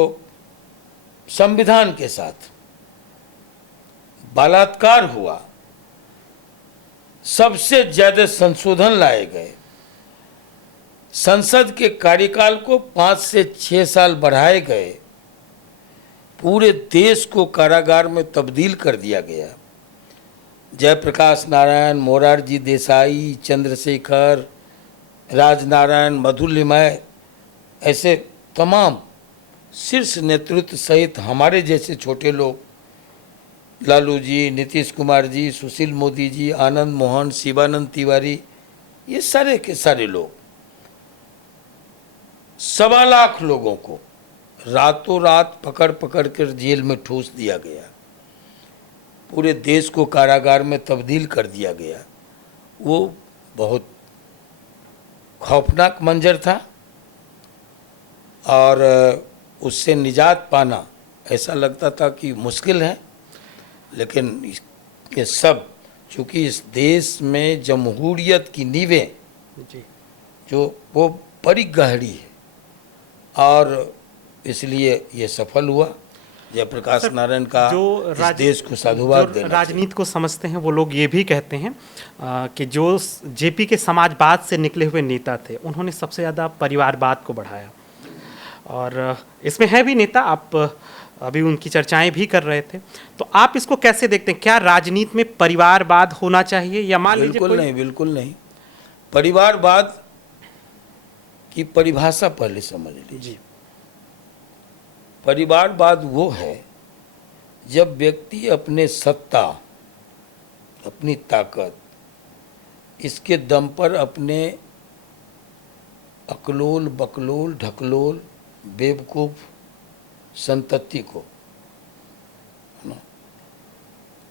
संविधान के साथ बलात्कार हुआ, सबसे ज्यादा संशोधन लाए गए, संसद के कार्यकाल को 5 से 6 साल बढ़ाए गए, पूरे देश को कारागार में तब्दील कर दिया गया। जयप्रकाश नारायण, मोरारजी देसाई, चंद्रशेखर, राजनारायण, मधुलिमय, ऐसे तमाम शीर्ष नेतृत्व सहित हमारे जैसे छोटे लोग, लालू जी, नीतीश कुमार जी, सुशील मोदी जी, आनंद मोहन, शिवानंद तिवारी, ये सारे के सारे लोग, 1.25 लाख लोगों को रातों रात पकड़ पकड़ कर जेल में ठूस दिया गया, पूरे देश को कारागार में तब्दील कर दिया गया। वो बहुत खौफनाक मंजर था, और उससे निजात पाना ऐसा लगता था कि मुश्किल है। लेकिन ये सब चूँकि इस देश में जमहूरियत की नींवें जो वो बड़ी गहरी है, और इसलिए ये सफल हुआ। जयप्रकाश नारायण का जो इस देश को साधुवाद देना चाहिए। राजनीति को समझते हैं वो लोग ये भी कहते हैं कि जो जेपी के समाजवाद से निकले हुए नेता थे, उन्होंने सबसे ज़्यादा परिवारवाद को बढ़ाया, और इसमें है भी नेता, आप अभी उनकी चर्चाएं भी कर रहे थे, तो आप इसको कैसे देखते हैं? क्या राजनीति में परिवारवाद होना चाहिए, या मान लीजिए बिल्कुल नहीं, बिल्कुल नहीं। परिवारवाद की परिभाषा पहले समझ लीजिए। परिवारवाद वो है जब व्यक्ति अपने सत्ता, अपनी ताकत, इसके दम पर अपने अकलोल, बकलोल, ढकलोल, बेवकूफ संतति को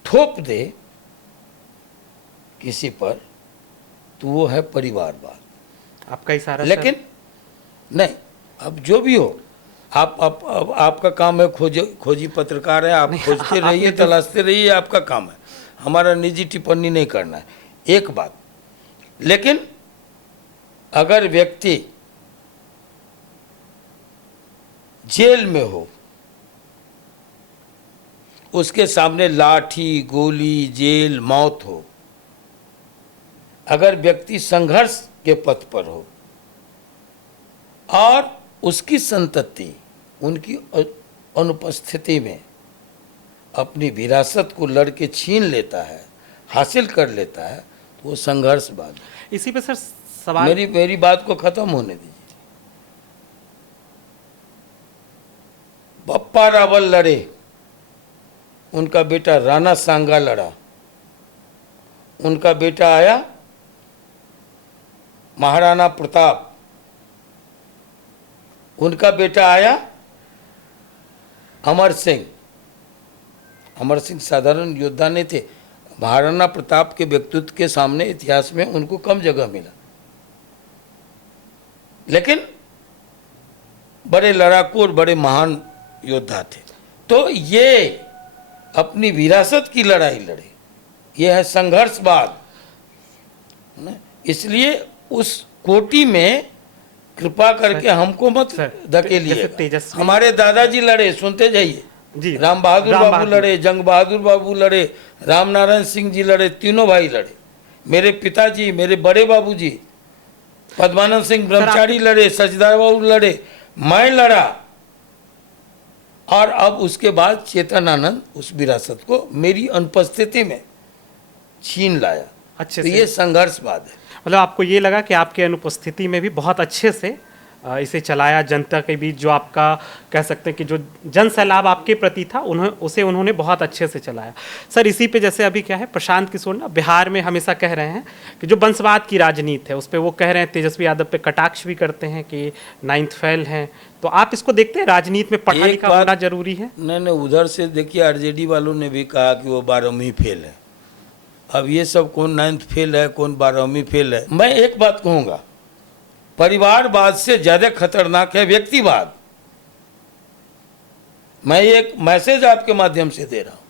थोप दे किसी पर, तो वो है परिवारवाद। आपका इशारा लेकिन नहीं, अब जो भी हो, आप आपका काम है, खोजी पत्रकार है, आप खोजते रहिए, तलाशते रहिए, आपका काम है, हमारा निजी टिप्पणी नहीं करना है। एक बात, लेकिन अगर व्यक्ति जेल में हो, उसके सामने लाठी, गोली, जेल, मौत हो, अगर व्यक्ति संघर्ष के पथ पर हो और उसकी संतति उनकी अनुपस्थिति में अपनी विरासत को लड़के छीन लेता है, हासिल कर लेता है, तो वो संघर्षवाद है। इसी पे सर सवाल, मेरी बात को खत्म होने दीजिए। बप्पा रावल लड़े, उनका बेटा राणा सांगा लड़ा, उनका बेटा आया महाराणा प्रताप, उनका बेटा आया अमर सिंह। अमर सिंह साधारण योद्धा नहीं थे, महाराणा प्रताप के व्यक्तित्व के सामने इतिहास में उनको कम जगह मिला, लेकिन बड़े लड़ाकू और बड़े महान योद्धा थे। तो ये अपनी विरासत की लड़ाई लड़े, ये है संघर्षवाद। इसलिए उस कोटि में कृपा करके हमको मत धकेलिए। हमारे दादाजी लड़े, सुनते जाइए जी, राम बहादुर बाबू लड़े, जंग बहादुर बाबू लड़े, राम नारायण सिंह जी लड़े, तीनों भाई लड़े। मेरे पिताजी, मेरे बड़े बाबूजी पद्मानंद सिंह ब्रह्मचारी लड़े, सचदार बाबू लड़े, मैं लड़ा, और अब उसके बाद चेतन आनंद उस विरासत को मेरी अनुपस्थिति में छीन लाया। अच्छे तो से ये संघर्षवाद है। मतलब आपको ये लगा कि आपके अनुपस्थिति में भी बहुत अच्छे से इसे चलाया जनता के बीच, जो आपका कह सकते हैं कि जो जन सैलाब आपके प्रति था उन्होंने बहुत अच्छे से चलाया। सर इसी पे जैसे अभी क्या है, प्रशांत किशोर ना बिहार में हमेशा कह रहे हैं कि जो वंशवाद की राजनीति है उस पर वो कह रहे हैं, तेजस्वी यादव पे कटाक्ष भी करते हैं कि 9th फेल हैं। तो आप इसको देखते हैं राजनीति में पढ़ा लिखा होना जरूरी है? नहीं, उधर से देखिए आरजेडी वालों ने भी कहा कि वो 12वीं फेल है। अब ये सब कौन 9th फेल है, कौन 12वीं फेल है। मैं एक बात कहूँगा, परिवारवाद से ज्यादा खतरनाक है व्यक्तिवाद। मैं एक मैसेज आपके माध्यम से दे रहा हूं।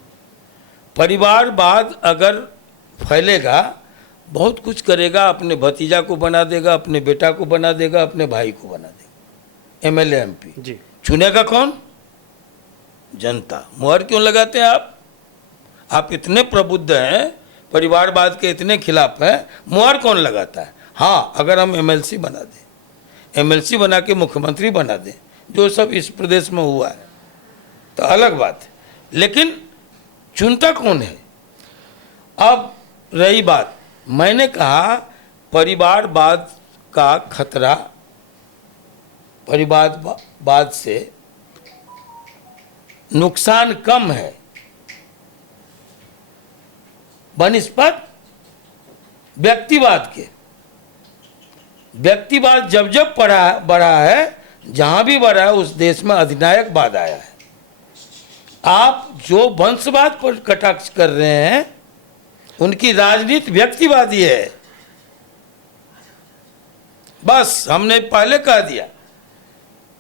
परिवारवाद अगर फैलेगा, बहुत कुछ करेगा, अपने भतीजा को बना देगा, अपने बेटा को बना देगा, अपने भाई को बना देगा एमएलए एमपी। जी, चुनेगा कौन? जनता। मुहर क्यों लगाते हैं आप? आप इतने प्रबुद्ध हैं, परिवारवाद के इतने खिलाफ हैं, मुहर कौन लगाता है? हाँ, अगर हम एमएलसी बना दें, एमएलसी बना के मुख्यमंत्री बना दें, जो सब इस प्रदेश में हुआ है, तो अलग बात है। लेकिन चुनता कौन है? अब रही बात, मैंने कहा परिवारवाद का खतरा, परिवारवाद से नुकसान कम है बनिस्पत व्यक्तिवाद के। व्यक्तिवाद जब जब बढ़ा है, जहां भी बढ़ा है, उस देश में अधिनायकवाद आया है। आप जो वंशवाद पर कटाक्ष कर रहे हैं, उनकी राजनीति व्यक्तिवादी है। बस हमने पहले कह दिया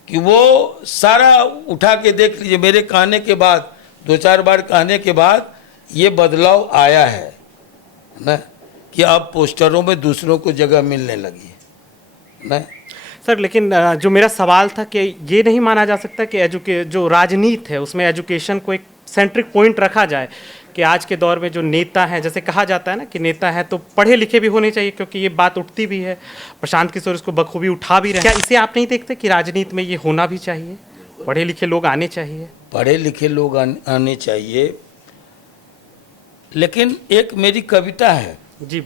कि वो सारा उठा के देख लीजिए। मेरे कहने के बाद, 2-4 बार कहने के बाद ये बदलाव आया है ना, कि अब पोस्टरों में दूसरों को जगह मिलने लगी है ना। सर लेकिन जो मेरा सवाल था कि ये नहीं माना जा सकता कि जो राजनीति है उसमें एजुकेशन को एक सेंट्रिक पॉइंट रखा जाए, कि आज के दौर में जो नेता हैं, जैसे कहा जाता है ना कि नेता हैं तो पढ़े लिखे भी होने चाहिए, क्योंकि ये बात उठती भी है, प्रशांत किशोर इसको बखूबी उठा भी रहे हैं। क्या इसे आप नहीं देखते कि राजनीति में ये होना भी चाहिए, पढ़े लिखे लोग आने चाहिए? पढ़े लिखे लोग आने चाहिए, लेकिन एक मेरी कविता है जी,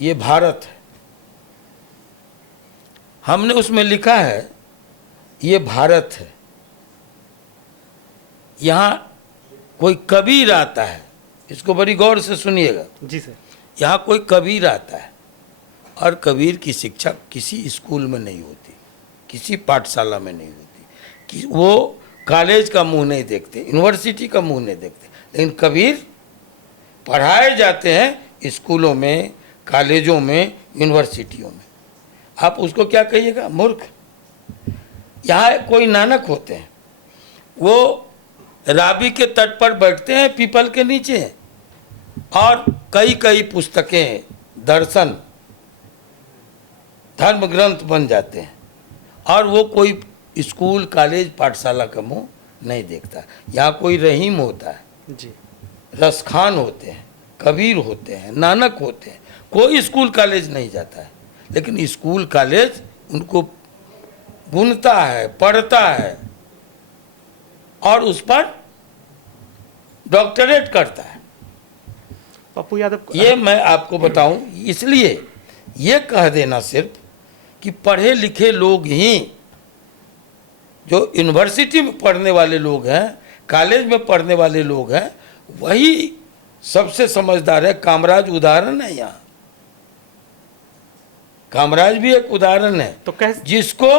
ये भारत है, हमने उसमें लिखा है ये भारत है। यहाँ कोई कबीर आता है, इसको बड़ी गौर से सुनिएगा। जी सर। यहाँ कोई कबीर आता है, और कबीर की शिक्षा किसी स्कूल में नहीं होती, किसी पाठशाला में नहीं होती, कि वो कॉलेज का मुंह नहीं देखते, यूनिवर्सिटी का मुंह नहीं देखते, लेकिन कबीर पढ़ाए जाते हैं स्कूलों में, कॉलेजों में, यूनिवर्सिटियों में। आप उसको क्या कहिएगा? मूर्ख। यहाँ कोई नानक होते हैं, वो रावी के तट पर बैठते हैं पीपल के नीचे, और कई कई पुस्तकें, दर्शन, धर्म ग्रंथ बन जाते हैं, और वो कोई स्कूल, कॉलेज, पाठशाला का मुंह नहीं देखता। यहाँ कोई रहीम होता है जी, रसखान होते हैं, कबीर होते हैं, नानक होते हैं, कोई स्कूल कॉलेज नहीं जाता है, लेकिन स्कूल कॉलेज उनको बुनता है, पढ़ता है, और उस पर डॉक्टरेट करता है। पप्पू यादव, ये मैं आपको बताऊं, इसलिए ये कह देना सिर्फ कि पढ़े लिखे लोग ही, जो यूनिवर्सिटी में पढ़ने वाले लोग हैं, कॉलेज में पढ़ने वाले लोग हैं, वही सबसे समझदार है। कामराज उदाहरण है यहाँ, कामराज भी एक उदाहरण है। तो कैसे जिसको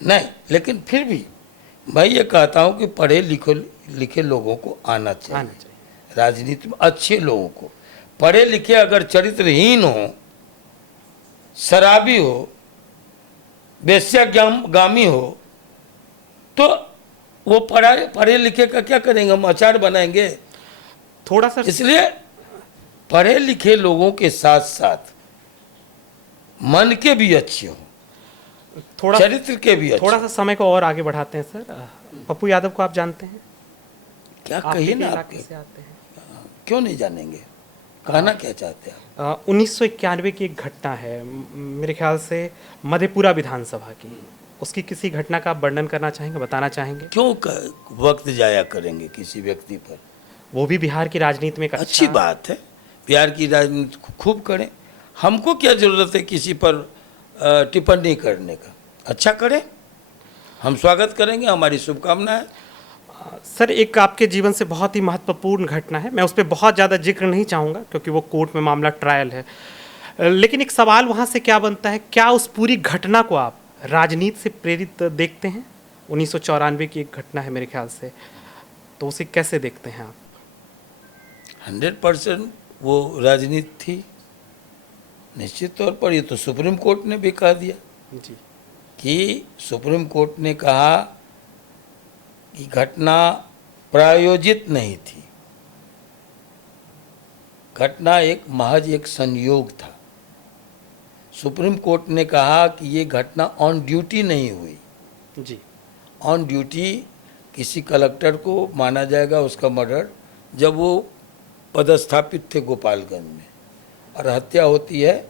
नहीं, लेकिन फिर भी मैं ये कहता हूँ कि पढ़े लिखे लोगों को आना चाहिए राजनीति में, अच्छे लोगों को। पढ़े लिखे अगर चरित्रहीन हो, शराबी हो, वेश्यागामी हो, तो वो पढ़े लिखे का क्या करेंगे? हम अचार बनाएंगे थोड़ा सा। इसलिए पढ़े लिखे लोगों के साथ साथ मन के भी अच्छे हो, थोड़ा चरित्र के भी अच्छे। थोड़ा सा समय को और आगे बढ़ाते हैं सर। पप्पू यादव को आप जानते हैं? क्या कहिए ना, इलाके आपके से आते हैं? क्यों नहीं जानेंगे? कहना क्या चाहते हैं? 1991 की एक घटना है, मेरे ख्याल से मधेपुरा विधानसभा की, उसकी किसी घटना का आप वर्णन करना चाहेंगे, बताना चाहेंगे? क्यों वक्त जाया करेंगे किसी व्यक्ति पर? वो भी बिहार की राजनीति में एक अच्छी बात है, बिहार की राजनीति खूब करें। हमको क्या जरूरत है किसी पर टिप्पणी करने का? अच्छा करें। हम स्वागत करेंगे, हमारी शुभकामनाएं। सर, एक आपके जीवन से बहुत ही महत्वपूर्ण घटना है, मैं उस पर बहुत ज़्यादा जिक्र नहीं चाहूँगा क्योंकि वो कोर्ट में मामला ट्रायल है, लेकिन एक सवाल वहाँ से क्या बनता है, क्या उस पूरी घटना को आप राजनीति से प्रेरित देखते हैं? 1994 की एक घटना है मेरे ख्याल से, तो उसे कैसे देखते हैं आप? 100% वो राजनीति थी, निश्चित तौर पर। ये तो सुप्रीम कोर्ट ने भी कह दिया जी कि सुप्रीम कोर्ट ने कहा कि घटना प्रायोजित नहीं थी, घटना एक महज एक संयोग था। सुप्रीम कोर्ट ने कहा कि ये घटना ऑन ड्यूटी नहीं हुई। जी ऑन ड्यूटी किसी कलेक्टर को माना जाएगा उसका मर्डर जब वो पदस्थापित थे गोपालगंज में, और हत्या होती है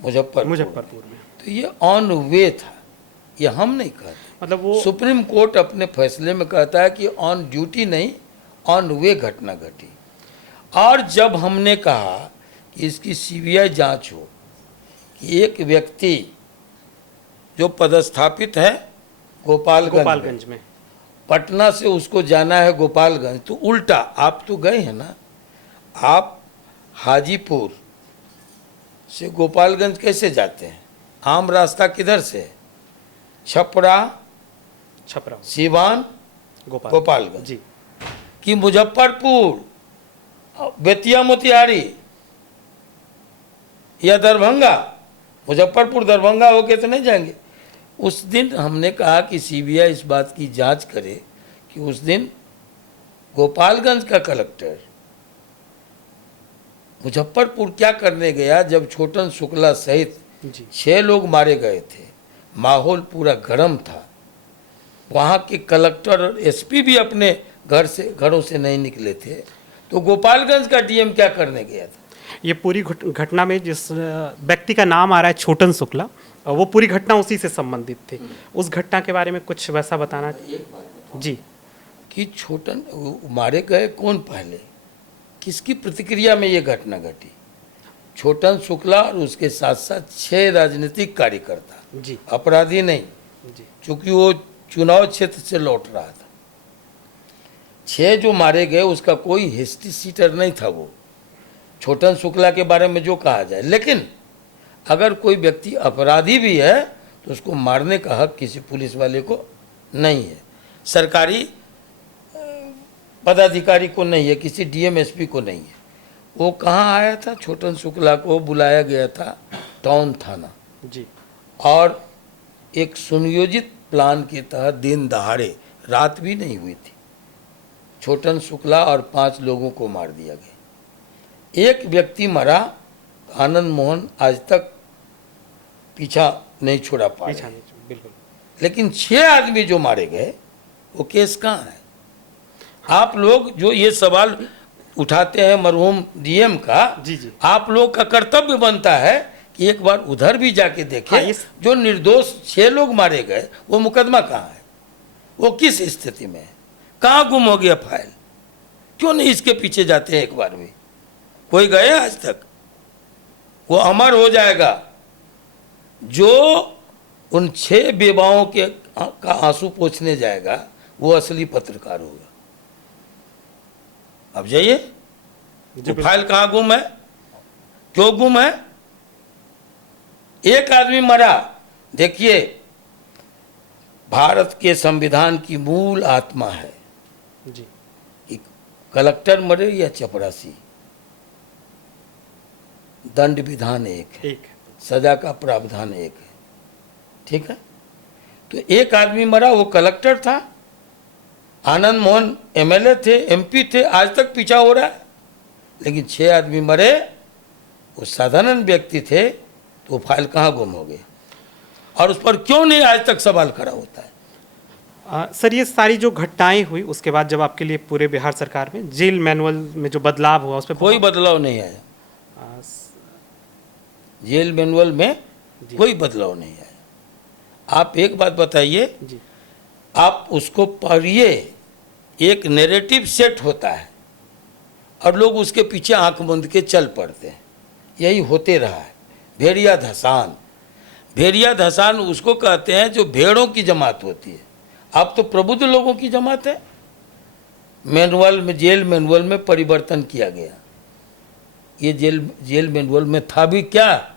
मुजफ्फरपुर में। तो ये ऑन वे था, ये हम नहीं कहते। मतलब वो सुप्रीम कोर्ट अपने फैसले में कहता है कि ऑन ड्यूटी नहीं, ऑन वे घटना घटी। और जब हमने कहा कि इसकी सीबीआई जांच हो कि एक व्यक्ति जो पदस्थापित है गोपालगंज में, पटना से उसको जाना है गोपालगंज, तो उल्टा आप तो गए हैं ना, आप हाजीपुर से गोपालगंज कैसे जाते हैं? आम रास्ता किधर से है? छपरा, सिवान, गोपालगंज जी, कि मुजफ्फरपुर, बेतिया, मोतिहारी या दरभंगा? मुजफ्फरपुर दरभंगा होके तो नहीं जाएंगे। उस दिन हमने कहा कि सीबीआई इस बात की जांच करे कि उस दिन गोपालगंज का कलेक्टर मुजफ्फरपुर क्या करने गया जब छोटन शुक्ला सहित 6 लोग मारे गए थे। माहौल पूरा गर्म था, वहाँ के कलेक्टर और एसपी भी अपने घरों से नहीं निकले थे, तो गोपालगंज का डीएम क्या करने गया था? ये पूरी घटना में जिस व्यक्ति का नाम आ रहा है छोटन शुक्ला, वो पूरी घटना उसी से संबंधित थी। उस घटना के बारे में कुछ वैसा बताना जी कि छोटन मारे गए कौन पहले, किसकी प्रतिक्रिया में ये घटना घटी? छोटन शुक्ला और उसके साथ साथ 6 राजनीतिक कार्यकर्ता, जी अपराधी नहीं, क्योंकि वो चुनाव क्षेत्र से लौट रहा था। 6 जो मारे गए उसका कोई हिस्ट्री सीटर नहीं था वो, छोटन शुक्ला के बारे में जो कहा जाए। लेकिन अगर कोई व्यक्ति अपराधी भी है तो उसको मारने का हक किसी पुलिस वाले को नहीं है, सरकारी पदाधिकारी को नहीं है, किसी डीएम एसपी को नहीं है। वो कहाँ आया था? छोटन शुक्ला को बुलाया गया था टाउन थाना जी, और एक सुनियोजित प्लान के तहत दिन दहाड़े, रात भी नहीं हुई थी, छोटन शुक्ला और 5 लोगों को मार दिया गया। एक व्यक्ति मरा, आनंद मोहन आज तक पीछा नहीं छोड़ा पाए, बिल्कुल। लेकिन 6 आदमी जो मारे गए वो केस कहाँ है? आप लोग जो ये सवाल उठाते हैं मरहूम डीएम का, जी आप लोग का कर्तव्य बनता है कि एक बार उधर भी जाके देखें। जो निर्दोष 6 लोग मारे गए वो मुकदमा कहाँ है? वो किस स्थिति में है? कहाँ गुम हो गया फाइल? क्यों नहीं इसके पीछे जाते हैं एक बार भी? कोई गए आज तक? वो अमर हो जाएगा जो उन 6 बेवाओं के का आंसू पोंछने जाएगा, वो असली पत्रकार होगा। अब जाइए, वो फाइल कहाँ गुम है, क्यों गुम है? एक आदमी मरा। देखिए, भारत के संविधान की मूल आत्मा है जी कि कलेक्टर मरे या चपरासी, दंड विधान एक है, सजा का प्रावधान एक है, ठीक है? तो एक आदमी मरा, वो कलेक्टर था, आनंद मोहन एमएलए थे, एमपी थे, आज तक पीछा हो रहा है। लेकिन 6 आदमी मरे, वो साधारण व्यक्ति थे, तो वो फाइल कहाँ गुम हो गई और उस पर क्यों नहीं आज तक सवाल खड़ा होता है? सर, ये सारी जो घटनाएं हुई उसके बाद जब आपके लिए पूरे बिहार सरकार में जेल मैनुअल में जो बदलाव हुआ उस पर कोई बदलाव नहीं आया। जेल मैनुअल में कोई बदलाव नहीं आया। आप एक बात बताइए, आप उसको पढ़िए, एक नैरेटिव सेट होता है और लोग उसके पीछे आंख मूंद के चल पड़ते हैं। यही होते रहा है। भेड़िया धसान, भेड़िया धसान उसको कहते हैं जो भेड़ों की जमात होती है। अब तो प्रबुद्ध लोगों की जमात है। मैनुअल में, जेल मैनुअल में परिवर्तन किया गया। ये जेल मैनुअल में था भी क्या,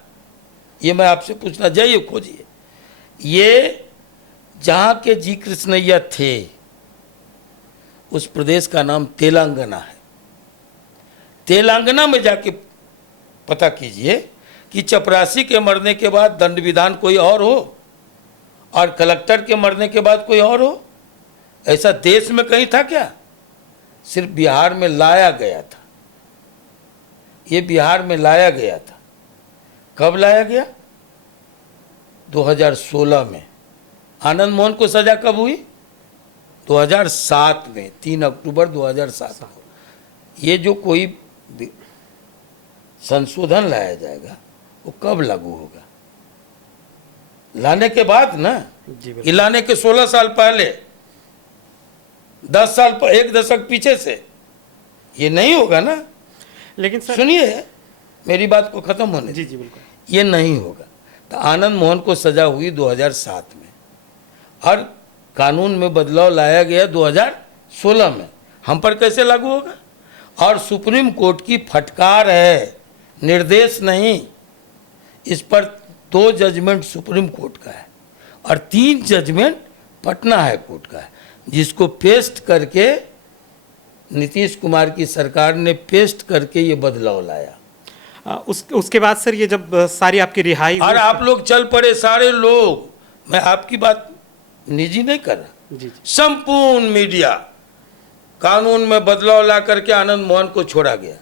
ये मैं आपसे पूछना, जाइए खोजिए। ये जहाँ के जी कृष्णैया थे उस प्रदेश का नाम तेलंगाना है। तेलंगाना में जाके पता कीजिए कि चपरासी के मरने के बाद दंड विधान कोई और हो और कलेक्टर के मरने के बाद कोई और हो। ऐसा देश में कहीं था क्या? सिर्फ बिहार में लाया गया था। ये बिहार में लाया गया था। कब लाया गया? 2016 में। आनंद मोहन को सजा कब हुई? 2007 में, 3 अक्टूबर 2007 को। ये जो कोई संशोधन लाया जाएगा वो कब लागू होगा? लाने के बाद ना। ये लाने के 16 साल पहले, 10 साल, 1 दशक पीछे से ये नहीं होगा ना। लेकिन सर सुनिए मेरी बात को खत्म होने। जी बिल्कुल, ये नहीं होगा। तो आनंद मोहन को सजा हुई 2007 में और कानून में बदलाव लाया गया 2016 में। हम पर कैसे लागू होगा? और सुप्रीम कोर्ट की फटकार है, निर्देश नहीं। इस पर 2 जजमेंट सुप्रीम कोर्ट का है और 3 जजमेंट पटना हाई कोर्ट का है, जिसको पेस्ट करके नीतीश कुमार की सरकार ने पेस्ट करके ये बदलाव लाया। उसके बाद सर ये जब सारी आपकी रिहाई और आप लोग चल पड़े सारे लोग। मैं आपकी बात निजी नहीं कर रहा। जी संपूर्ण मीडिया, कानून में बदलाव ला करके आनंद मोहन को छोड़ा गया।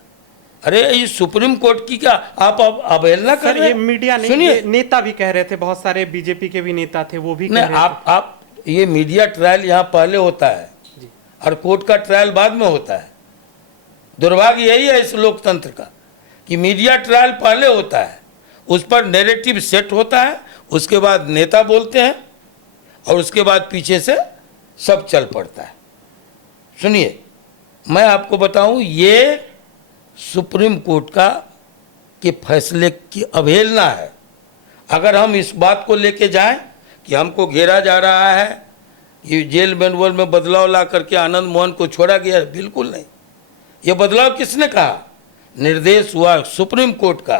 अरे ये सुप्रीम कोर्ट की क्या आप अवहेलना कर सर, रहे ये हैं? मीडिया नहीं, सुनिए, ये नेता भी कह रहे थे, बहुत सारे बीजेपी के भी नेता थे, वो भी कह नहीं, रहे थे। आप ये मीडिया ट्रायल यहाँ पहले होता है जी। और कोर्ट का ट्रायल बाद में होता है। दुर्भाग्य यही है इस लोकतंत्र का कि मीडिया ट्रायल पहले होता है, उस पर नैरेटिव सेट होता है, उसके बाद नेता बोलते हैं और उसके बाद पीछे से सब चल पड़ता है। सुनिए मैं आपको बताऊं, ये सुप्रीम कोर्ट का के फैसले की अवहेलना है। अगर हम इस बात को लेके जाएं कि हमको घेरा जा रहा है, ये जेल मैनुअल में बदलाव ला करके आनंद मोहन को छोड़ा गया, बिल्कुल नहीं। ये बदलाव किसने कहा? निर्देश हुआ सुप्रीम कोर्ट का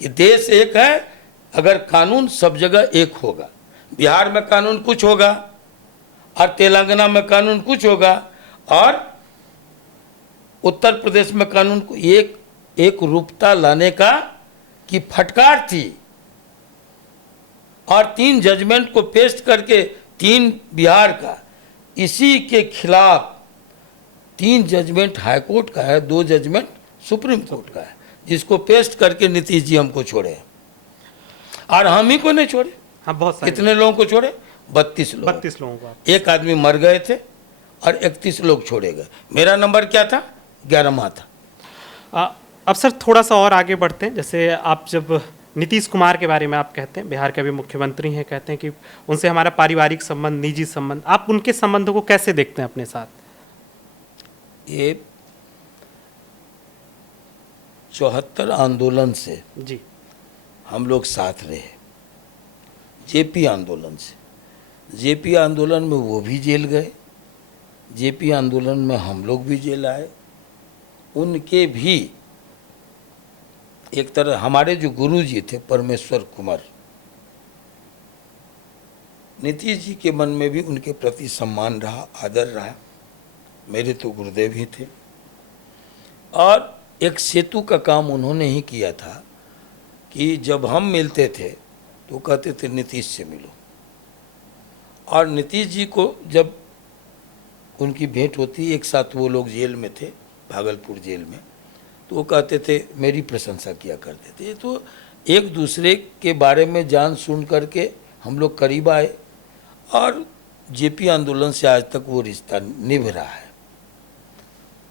कि देश एक है अगर कानून सब जगह एक होगा। बिहार में कानून कुछ होगा और तेलंगाना में कानून कुछ होगा और उत्तर प्रदेश में कानून को एक रूपता लाने का की फटकार थी। और 3 जजमेंट को पेश करके 3 बिहार का, इसी के खिलाफ 3 जजमेंट हाई कोर्ट का है, 2 जजमेंट सुप्रीम कोर्ट का है, जिसको पेश करके नीतीश जी हमको छोड़े। और हम ही को नहीं छोड़े। हाँ, बहुत सारे कितने लोगों को छोड़े? 32 लोग। 32 लोगों को। एक आदमी मर गए थे और 31 लोग छोड़े गए। मेरा नंबर क्या था? 11वां था। अब सर थोड़ा सा और आगे बढ़ते हैं। जैसे आप जब नीतीश कुमार के बारे में आप कहते हैं, बिहार के भी मुख्यमंत्री हैं, कहते हैं कि उनसे हमारा पारिवारिक संबंध, निजी संबंध, आप उनके संबंधों को कैसे देखते हैं अपने साथ? ये 74 आंदोलन से जी हम लोग साथ रहे। जेपी आंदोलन से, जेपी आंदोलन में वो भी जेल गए, जेपी आंदोलन में हम लोग भी जेल आए। उनके भी एक तरह हमारे जो गुरु जी थे परमेश्वर कुमार, नीतीश जी के मन में भी उनके प्रति सम्मान रहा, आदर रहा। मेरे तो गुरुदेव ही थे। और एक सेतु का काम उन्होंने ही किया था कि जब हम मिलते थे तो कहते थे नीतीश से मिलो। और नीतीश जी को जब उनकी भेंट होती, एक साथ वो लोग जेल में थे, भागलपुर जेल में, तो वो कहते थे, मेरी प्रशंसा किया करते थे। तो एक दूसरे के बारे में जान सुन करके हम लोग करीब आए और जेपी आंदोलन से आज तक वो रिश्ता निभ रहा है।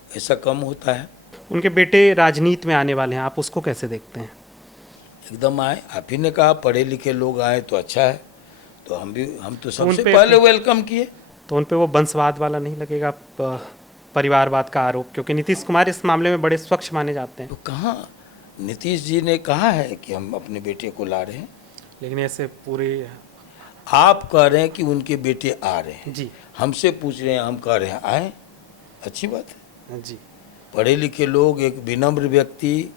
ऐसा कम होता है। उनके बेटे राजनीति में आने वाले हैं, आप उसको कैसे देखते हैं? एकदम आए। आप ही ने कहा पढ़े लिखे लोग आए तो अच्छा है, तो हम तो सबसे उनपे पहले वेलकम किए। तो उन पे वो वंशवाद वाला नहीं लगेगा, परिवारवाद का आरोप? क्योंकि नीतीश कुमार इस मामले में बड़े स्वच्छ माने जाते हैं। तो कहाँ नीतीश जी ने कहा है कि हम अपने बेटे को ला रहे हैं? लेकिन ऐसे पूरे आप कह रहे हैं कि उनके बेटे आ रहे हैं, जी हमसे पूछ रहे हैं, हम कह रहे हैं आए, अच्छी बात है। जी पढ़े लिखे लोग, एक विनम्र व्यक्ति,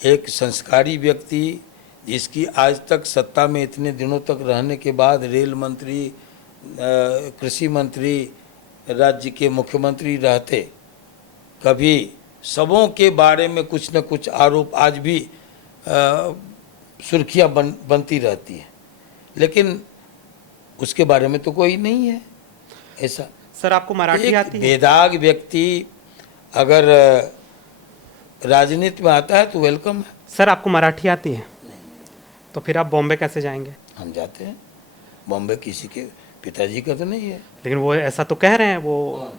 एक संस्कारी व्यक्ति, जिसकी आज तक सत्ता में इतने दिनों तक रहने के बाद रेल मंत्री, कृषि मंत्री, राज्य के मुख्यमंत्री रहते, कभी सबों के बारे में कुछ न कुछ आरोप आज भी सुर्खियां बनती रहती है, लेकिन उसके बारे में तो कोई नहीं है ऐसा। सर, आपको मराठी एक आती है? बेदाग व्यक्ति अगर राजनीति में आता है तो वेलकम है। सर, आपको मराठी आती है? तो फिर आप बॉम्बे कैसे जाएंगे? हम जाते हैं बॉम्बे, किसी के पिताजी का तो नहीं है। लेकिन वो ऐसा तो कह रहे हैं, वो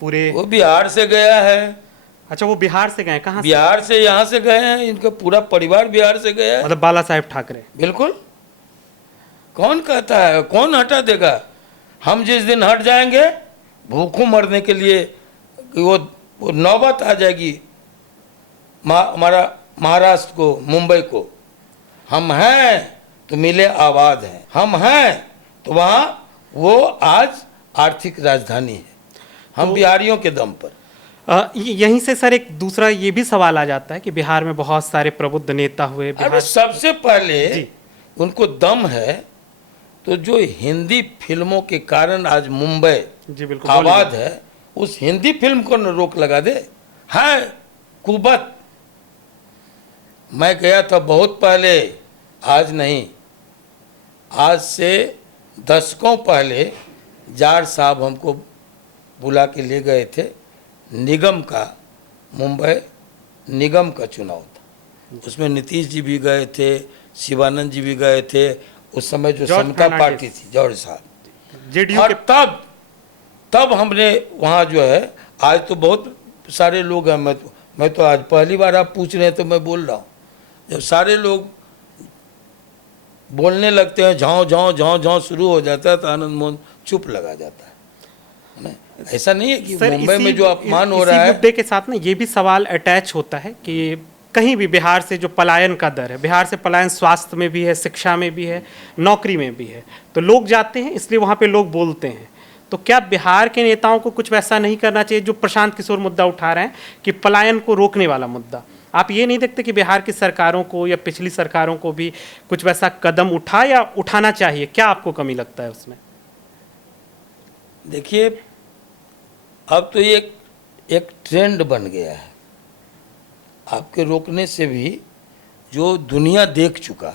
पूरे वो बिहार से गया है, अच्छा, वो बिहार से गए? कहाँ से? बिहार से यहाँ से गए हैं, इनका पूरा परिवार बिहार से गया है। मतलब बाला साहेब ठाकरे? बिल्कुल। कौन कहता है, कौन हटा देगा? हम जिस दिन हट जाएंगे भूखों मरने के लिए, कि वो नौबत आ जाएगी हमारा महाराष्ट्र को, मुंबई को। हम हैं तो मिले आबाद हैं, हम हैं तो वहाँ वो आज आर्थिक राजधानी है, हम बिहारियों के दम पर। यहीं से सर एक दूसरा ये भी सवाल आ जाता है कि बिहार में बहुत सारे प्रबुद्ध नेता हुए। अरे सबसे पहले जी। उनको दम है तो जो हिंदी फिल्मों के कारण आज मुंबई जी बिल्कुल आबाद है, उस हिंदी फिल्म को न रोक लगा दे। है कुबत। मैं गया था बहुत पहले, आज नहीं, आज से दशकों पहले जार साहब हमको बुला के ले गए थे। निगम का, मुंबई निगम का चुनाव था, उसमें नीतीश जी भी गए थे, शिवानंद जी भी गए थे, उस समय जो समता पार्टी थी, जॉर्ज साहब, जेडीयू और के। तब हमने वहाँ जो है, आज तो बहुत सारे लोग हैं, मैं तो आज पहली बार आप पूछ रहे हैं तो मैं बोल रहा हूँ। जब सारे लोग बोलने लगते हैं, झाँव झाँव झाँव झाँव शुरू हो जाता है, तो आनंद मोहन चुप लगा जाता है ना। ऐसा नहीं है कि मुंबई में जो अपमान हो रहा है। मुद्दे के साथ ना ये भी सवाल अटैच होता है कि कहीं भी बिहार से जो पलायन का दर है, बिहार से पलायन स्वास्थ्य में भी है, शिक्षा में भी है, नौकरी में भी है, तो लोग जाते हैं, इसलिए वहाँ पे लोग बोलते हैं। तो क्या बिहार के नेताओं को कुछ वैसा नहीं करना चाहिए जो प्रशांत किशोर मुद्दा उठा रहे हैं कि पलायन को रोकने वाला मुद्दा? आप ये नहीं देखते कि बिहार की सरकारों को या पिछली सरकारों को भी कुछ वैसा कदम उठा या उठाना चाहिए? क्या आपको कमी लगता है उसमें? देखिए, अब तो ये एक ट्रेंड बन गया है। आपके रोकने से भी जो दुनिया देख चुका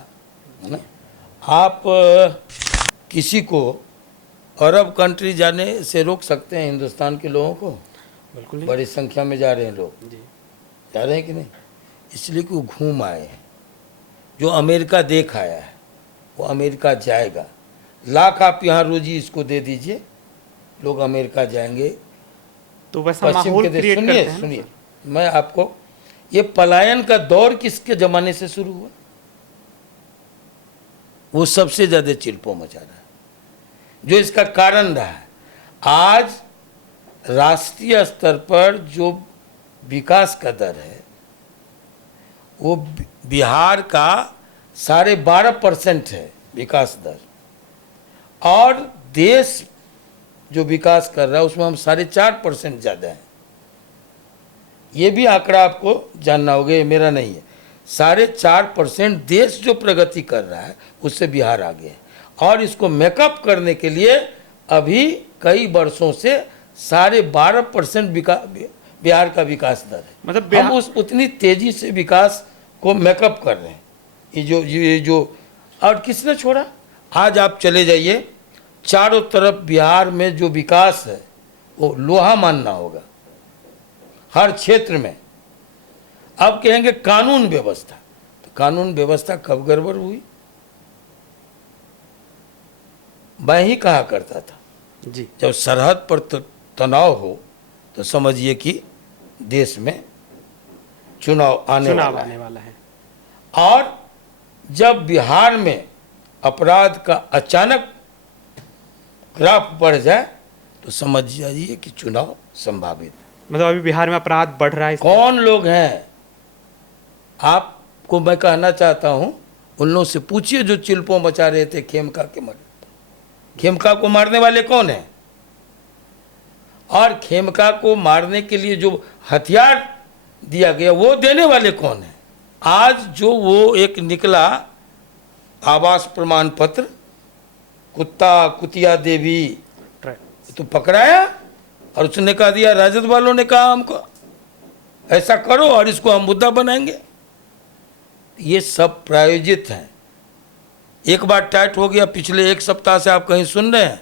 है ना, आप किसी को अरब कंट्री जाने से रोक सकते हैं हिंदुस्तान के लोगों को? बिल्कुल नहीं। बड़ी संख्या में जा रहे हैं लोग, जी। जा रहे हैं कि नहीं? इसलिए कि वो घूम आए हैं। जो अमेरिका देख आया है वो अमेरिका जाएगा। लाख आप यहाँ रोजी इसको दे दीजिए, लोग अमेरिका जाएंगे। तो वैसा पश्चिम माहौल के देश, क्रिएट करते हैं ना? सुनिए, मैं आपको, ये पलायन का दौर किसके जमाने से शुरू हुआ? वो सबसे ज्यादा चिल्पो मचा रहा है। जो इसका कारण रहा है, आज राष्ट्रीय स्तर पर जो विकास का दर है वो बिहार का 12.5% है विकास दर, और देश जो विकास कर रहा है उसमें हम 4.5% ज़्यादा हैं। ये भी आंकड़ा आपको जानना होगा, ये मेरा नहीं है। 4.5% देश जो प्रगति कर रहा है उससे बिहार आगे है, और इसको मेकअप करने के लिए अभी कई वर्षों से 12.5% बिहार का विकास दर है। मतलब हम उतनी तेजी से विकास को मेकअप कर रहे हैं। ये जो और किसने छोड़ा? आज आप चले जाइए, चारों तरफ बिहार में जो विकास है वो लोहा मानना होगा, हर क्षेत्र में। अब कहेंगे कानून व्यवस्था, तो कानून व्यवस्था कब गड़बड़ हुई? मैं ही कहा करता था जी। जब सरहद पर तनाव हो तो समझिए कि देश में चुनाव आने वाला है। और जब बिहार में अपराध का अचानक ग्राफ बढ़ जाए तो समझ जाइए कि चुनाव संभावित है। मतलब अभी बिहार में अपराध बढ़ रहा है। कौन लोग हैं? आपको मैं कहना चाहता हूं, उन लोगों से पूछिए जो चिल्पों मचा रहे थे खेमका के मर। खेमका को मारने वाले कौन हैं? और खेमका को मारने के लिए जो हथियार दिया गया वो देने वाले कौन हैं? आज जो वो एक निकला आवास प्रमाण पत्र, कुत्ता कुतिया देवी, तो पकड़ाया और उसने कहा दिया, राजद वालों ने कहा हमको ऐसा करो और इसको हम मुद्दा बनाएंगे। ये सब प्रायोजित हैं। एक बार टाइट हो गया, पिछले एक सप्ताह से आप कहीं सुन रहे हैं?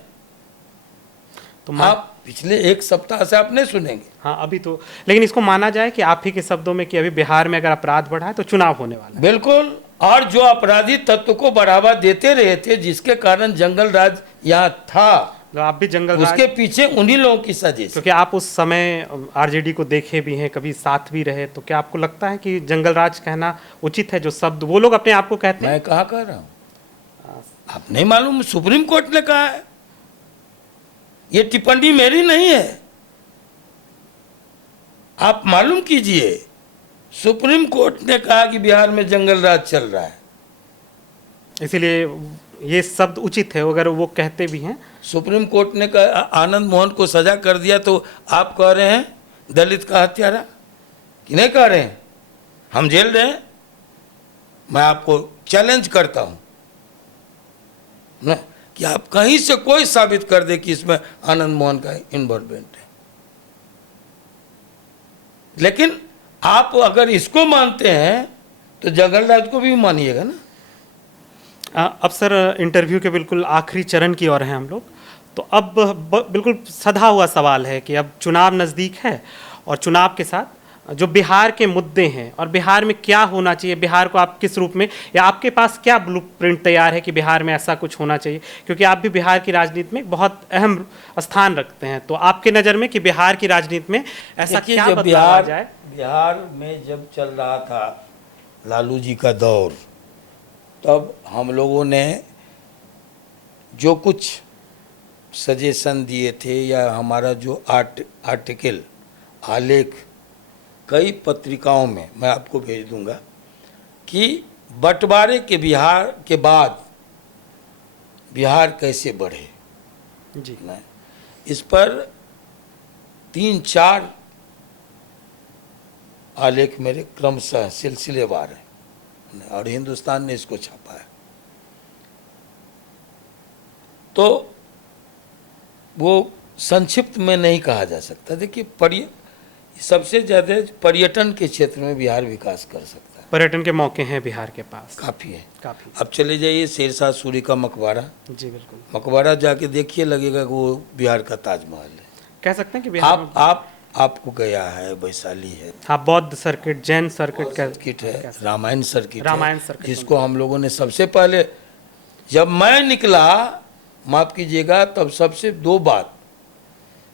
तो आप पिछले एक सप्ताह से आप नहीं सुनेंगे। हाँ अभी तो, लेकिन इसको माना जाए कि आप ही के शब्दों में कि अभी बिहार में अगर अपराध बढ़ा है तो चुनाव होने वाला है। बिल्कुल। और जो अपराधी तत्व को बढ़ावा देते रहे थे, जिसके कारण जंगल राज यहाँ था, तो आप भी जंगल उसके पीछे उन्हीं लोगों की साजिश। क्योंकि आप उस समय आरजेडी को देखे भी हैं, कभी साथ भी रहे, तो क्या आपको लगता है कि जंगल राज कहना उचित है? जो शब्द वो लोग अपने आप को कहते हैं। मैं कहाँ कह रहा हूँ, आप नहीं मालूम? सुप्रीम कोर्ट ने कहा है। ये टिप्पणी मेरी नहीं है, आप मालूम कीजिए। सुप्रीम कोर्ट ने कहा कि बिहार में जंगल राज चल रहा है, इसीलिए ये शब्द उचित है अगर वो कहते भी हैं। सुप्रीम कोर्ट ने कहा आनंद मोहन को सजा कर दिया, तो आप कह रहे हैं दलित का हत्यारा कि नहीं कह रहे हैं? हम जेल रहे हैं। मैं आपको चैलेंज करता हूं ना कि आप कहीं से कोई साबित कर दे कि इसमें आनंद मोहन का इन्वॉल्वमेंट है। लेकिन आप अगर इसको मानते हैं तो जंगल राज को भी मानिएगा ना। अब सर इंटरव्यू के बिल्कुल आखिरी चरण की ओर हैं हम लोग, तो अब बिल्कुल सधा हुआ सवाल है कि अब चुनाव नज़दीक है और चुनाव के साथ जो बिहार के मुद्दे हैं और बिहार में क्या होना चाहिए, बिहार को आप किस रूप में, या आपके पास क्या ब्लूप्रिंट तैयार है कि बिहार में ऐसा कुछ होना चाहिए? क्योंकि आप भी बिहार की राजनीति में बहुत अहम स्थान रखते हैं, तो आपके नज़र में कि बिहार की राजनीति में ऐसा क्या बदलाव आ जाए? बिहार में जब चल रहा था लालू जी का दौर, तब हम लोगों ने जो कुछ सजेशन दिए थे या हमारा जो आर्टिकल आलेख कई पत्रिकाओं में मैं आपको भेज दूंगा कि बंटवारे के बिहार के बाद बिहार कैसे बढ़े जी, इस पर 3-4 आलेख मेरे क्रमशः सिलसिलेवार हैं और हिंदुस्तान ने इसको छापा है। तो वो संक्षिप्त में नहीं कहा जा सकता। देखिए, सबसे ज़्यादा पर्यटन के क्षेत्र में बिहार विकास कर सकता है। पर्यटन के मौके हैं बिहार के पास, काफ़ी है, काफ़ी। अब चले जाइए शेरशाह सूरी का मकबरा। जी बिल्कुल, मकबरा जाके देखिए, लगेगा कि वो बिहार का ताजमहल है। कह सकते हैं कि बिहार आपको गया है, वैशाली है, हाँ, बौद्ध सर्किट, जैन सर्किट है, रामायण सर्किट सर्किट, जिसको हम लोगों ने सबसे पहले, जब मैं निकला, माफ़ कीजिएगा, तब सबसे 2 बात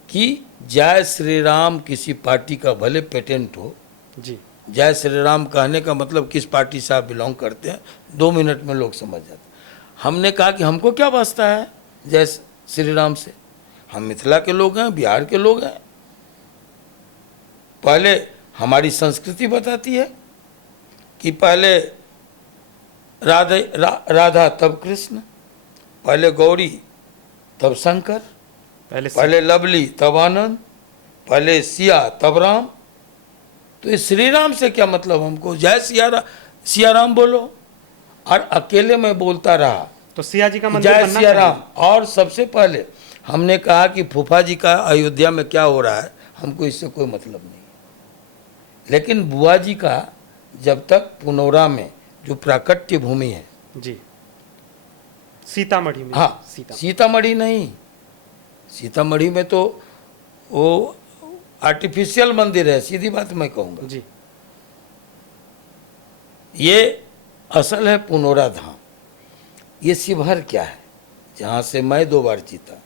कि जय श्री राम किसी पार्टी का भले पेटेंट हो जी, जय श्री राम कहने का मतलब किस पार्टी से आप बिलोंग करते हैं, 2 मिनट में लोग समझ जाते। हमने कहा कि हमको क्या वास्ता है जय श्री राम से, हम मिथिला के लोग हैं, बिहार के लोग हैं। पहले हमारी संस्कृति बताती है कि पहले राधा तब कृष्ण, पहले गौरी तब शंकर, पहले लवली तब आनंद, पहले सिया तब राम। तो इस श्री राम से क्या मतलब? हमको जय सिया राम बोलो। और अकेले में बोलता रहा तो सिया जी का मंदिर जय सिया राम। और सबसे पहले हमने कहा कि फूफा जी का अयोध्या में क्या हो रहा है, हमको इससे कोई मतलब नहीं। लेकिन बुआ जी का जब तक पुनौरा में जो प्राकट्य भूमि है जी, सीतामढ़ी में, हाँ, सीतामढ़ी नहीं, सीतामढ़ी में तो वो आर्टिफिशियल मंदिर है, सीधी बात मैं कहूँगा जी। ये असल है पुनौरा धाम। ये शिवहर क्या है, जहाँ से मैं 2 बार जीता,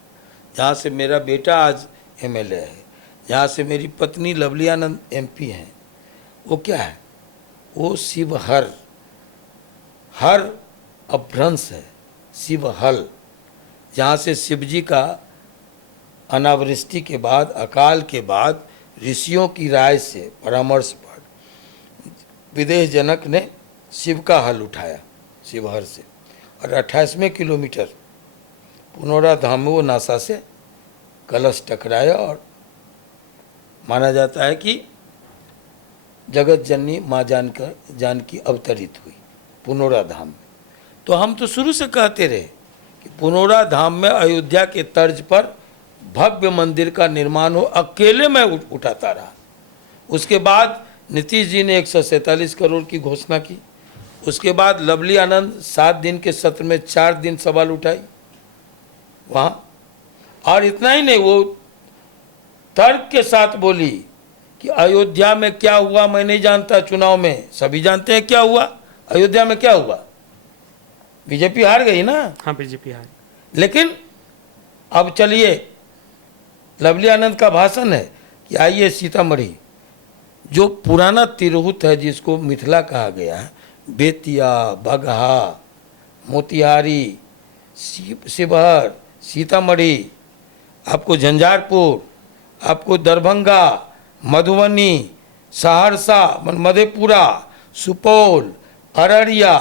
जहाँ से मेरा बेटा आज एमएलए है, जहाँ से मेरी पत्नी लवली आनंद एमपी हैं, वो क्या है? वो शिवहर, हर अपभ्रंश है, शिवहल, जहाँ से शिवजी का अनावृष्टि के बाद, अकाल के बाद ऋषियों की राय से, परामर्श पर विदेश जनक ने शिव का हल उठाया शिवहर से, और 28वें किलोमीटर पुनौरा धाम में वो नासा से कलश टकराया और माना जाता है कि जगत जननी माँ जानकी अवतरित हुई पुनौरा धाम में। तो हम तो शुरू से कहते रहे कि पुनौरा धाम में अयोध्या के तर्ज पर भव्य मंदिर का निर्माण हो, अकेले मैं उठाता रहा। उसके बाद नीतीश जी ने 147 करोड़ की घोषणा की। उसके बाद लवली आनंद 7 दिन के सत्र में 4 दिन सवाल उठाई वहाँ, और इतना ही नहीं, वो तर्क के साथ बोली कि अयोध्या में क्या हुआ मैं नहीं जानता, चुनाव में सभी जानते हैं क्या हुआ। अयोध्या में क्या हुआ, बीजेपी हार गई ना। हाँ, बीजेपी हार। लेकिन अब चलिए, लवली आनंद का भाषण है कि आइए सीतामढ़ी, जो पुराना तिरहुत है जिसको मिथिला कहा गया है, बेतिया, बगहा, मोतिहारी, शिवहर, सीतामढ़ी, आपको झंझारपुर, आपको दरभंगा, मधुबनी, सहरसा, मधेपुरा, सुपौल, अररिया,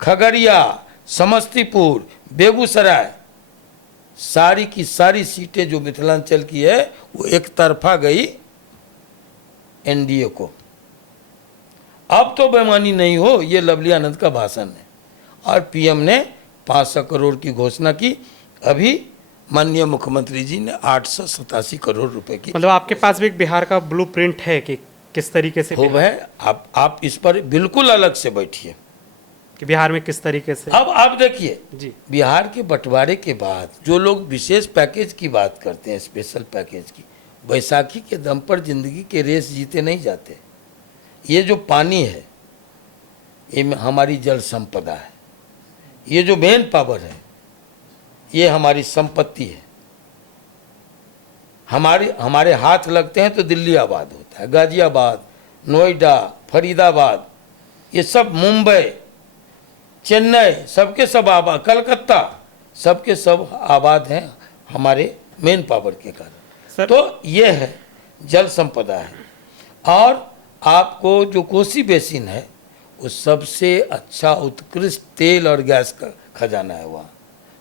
खगड़िया, समस्तीपुर, बेगूसराय, सारी की सारी सीटें जो मिथिलांचल की है वो एक तरफा गई एनडीए को। अब तो बेईमानी नहीं हो, ये लवली आनंद का भाषण है। और पीएम ने 500 करोड़ की घोषणा की। अभी माननीय मुख्यमंत्री जी ने 887 करोड़ रुपए की, मतलब आपके पास भी एक बिहार का ब्लूप्रिंट है कि किस तरीके से खूब है। आप इस पर बिल्कुल अलग से बैठिए कि बिहार में किस तरीके से। अब आप देखिए जी, बिहार के बंटवारे के बाद जो लोग विशेष पैकेज की बात करते हैं, स्पेशल पैकेज की, बैसाखी के दम पर जिंदगी के रेस जीते नहीं जाते। ये जो पानी है ये हमारी जल संपदा है, ये जो मेन पावर है ये हमारी संपत्ति है। हमारे हाथ लगते हैं तो दिल्ली आबाद होता है, गाजियाबाद, नोएडा, फरीदाबाद, ये सब, मुंबई, चेन्नई, सबके सब आबाद, कलकत्ता, सबके सब आबाद हैं हमारे मेन पावर के कारण। तो ये है जल संपदा है। और आपको जो कोसी बेसिन है वो सबसे अच्छा उत्कृष्ट तेल और गैस का खजाना है। वहाँ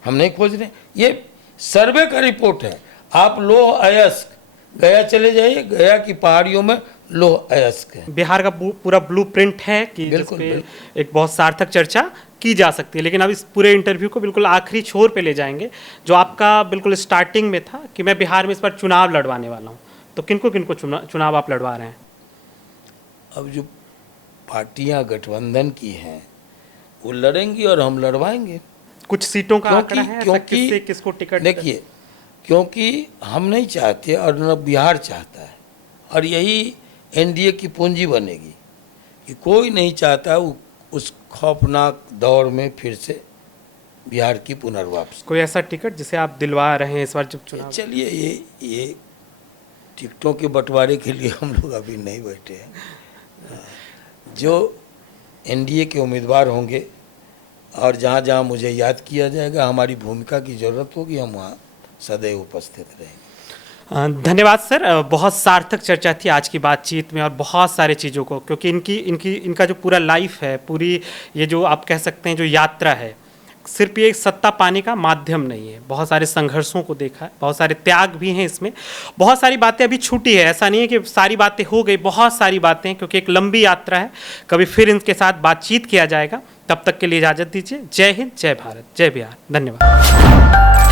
हम नहीं खोज रहे, ये सर्वे का रिपोर्ट है। आप लोह अयस्क गया चले जाइए, गया की पहाड़ियों में लोह अयस्क है। बिहार का पूरा ब्लूप्रिंट है कि बिल्कुल, जिसपे एक बहुत सार्थक चर्चा की जा सकती है। लेकिन अब इस पूरे इंटरव्यू को बिल्कुल आखिरी छोर पे ले जाएंगे, जो आपका बिल्कुल स्टार्टिंग में था कि मैं बिहार में इस बार चुनाव लड़वाने वाला हूँ। तो किनको किनको चुनाव आप लड़वा रहे हैं? अब जो पार्टियां गठबंधन की हैं वो लड़ेंगी और हम लड़वाएंगे। कुछ सीटों का आंकड़ा है ऐसा, किससे किसको टिकट? देखिए, क्योंकि हम नहीं चाहते और न बिहार चाहता है, और यही एनडीए की पूंजी बनेगी कि कोई नहीं चाहता उस खौफनाक दौर में फिर से बिहार की पुनर्वापसी। कोई ऐसा टिकट जिसे आप दिलवा रहे हैं इस बार जब चुनाव? चलिए, ये टिकटों के बंटवारे के लिए हम लोग अभी नहीं बैठे हैं। जो एनडीए के उम्मीदवार होंगे और जहाँ जहाँ मुझे याद किया जाएगा, हमारी भूमिका की ज़रूरत होगी, हम वहाँ सदैव उपस्थित रहेंगे। धन्यवाद सर, बहुत सार्थक चर्चा थी आज की बातचीत में, और बहुत सारे चीज़ों को, क्योंकि इनका जो पूरा लाइफ है, पूरी ये जो आप कह सकते हैं जो यात्रा है, सिर्फ ये सत्ता पाने का माध्यम नहीं है। बहुत सारे संघर्षों को देखा है, बहुत सारे त्याग भी हैं इसमें, बहुत सारी बातें अभी छूटी है। ऐसा नहीं है कि सारी बातें हो गई, बहुत सारी बातें हैं, क्योंकि एक लंबी यात्रा है। कभी फिर इनके साथ बातचीत किया जाएगा। तब तक के लिए इजाज़त दीजिए। जय हिंद, जय भारत, जय बिहार। धन्यवाद।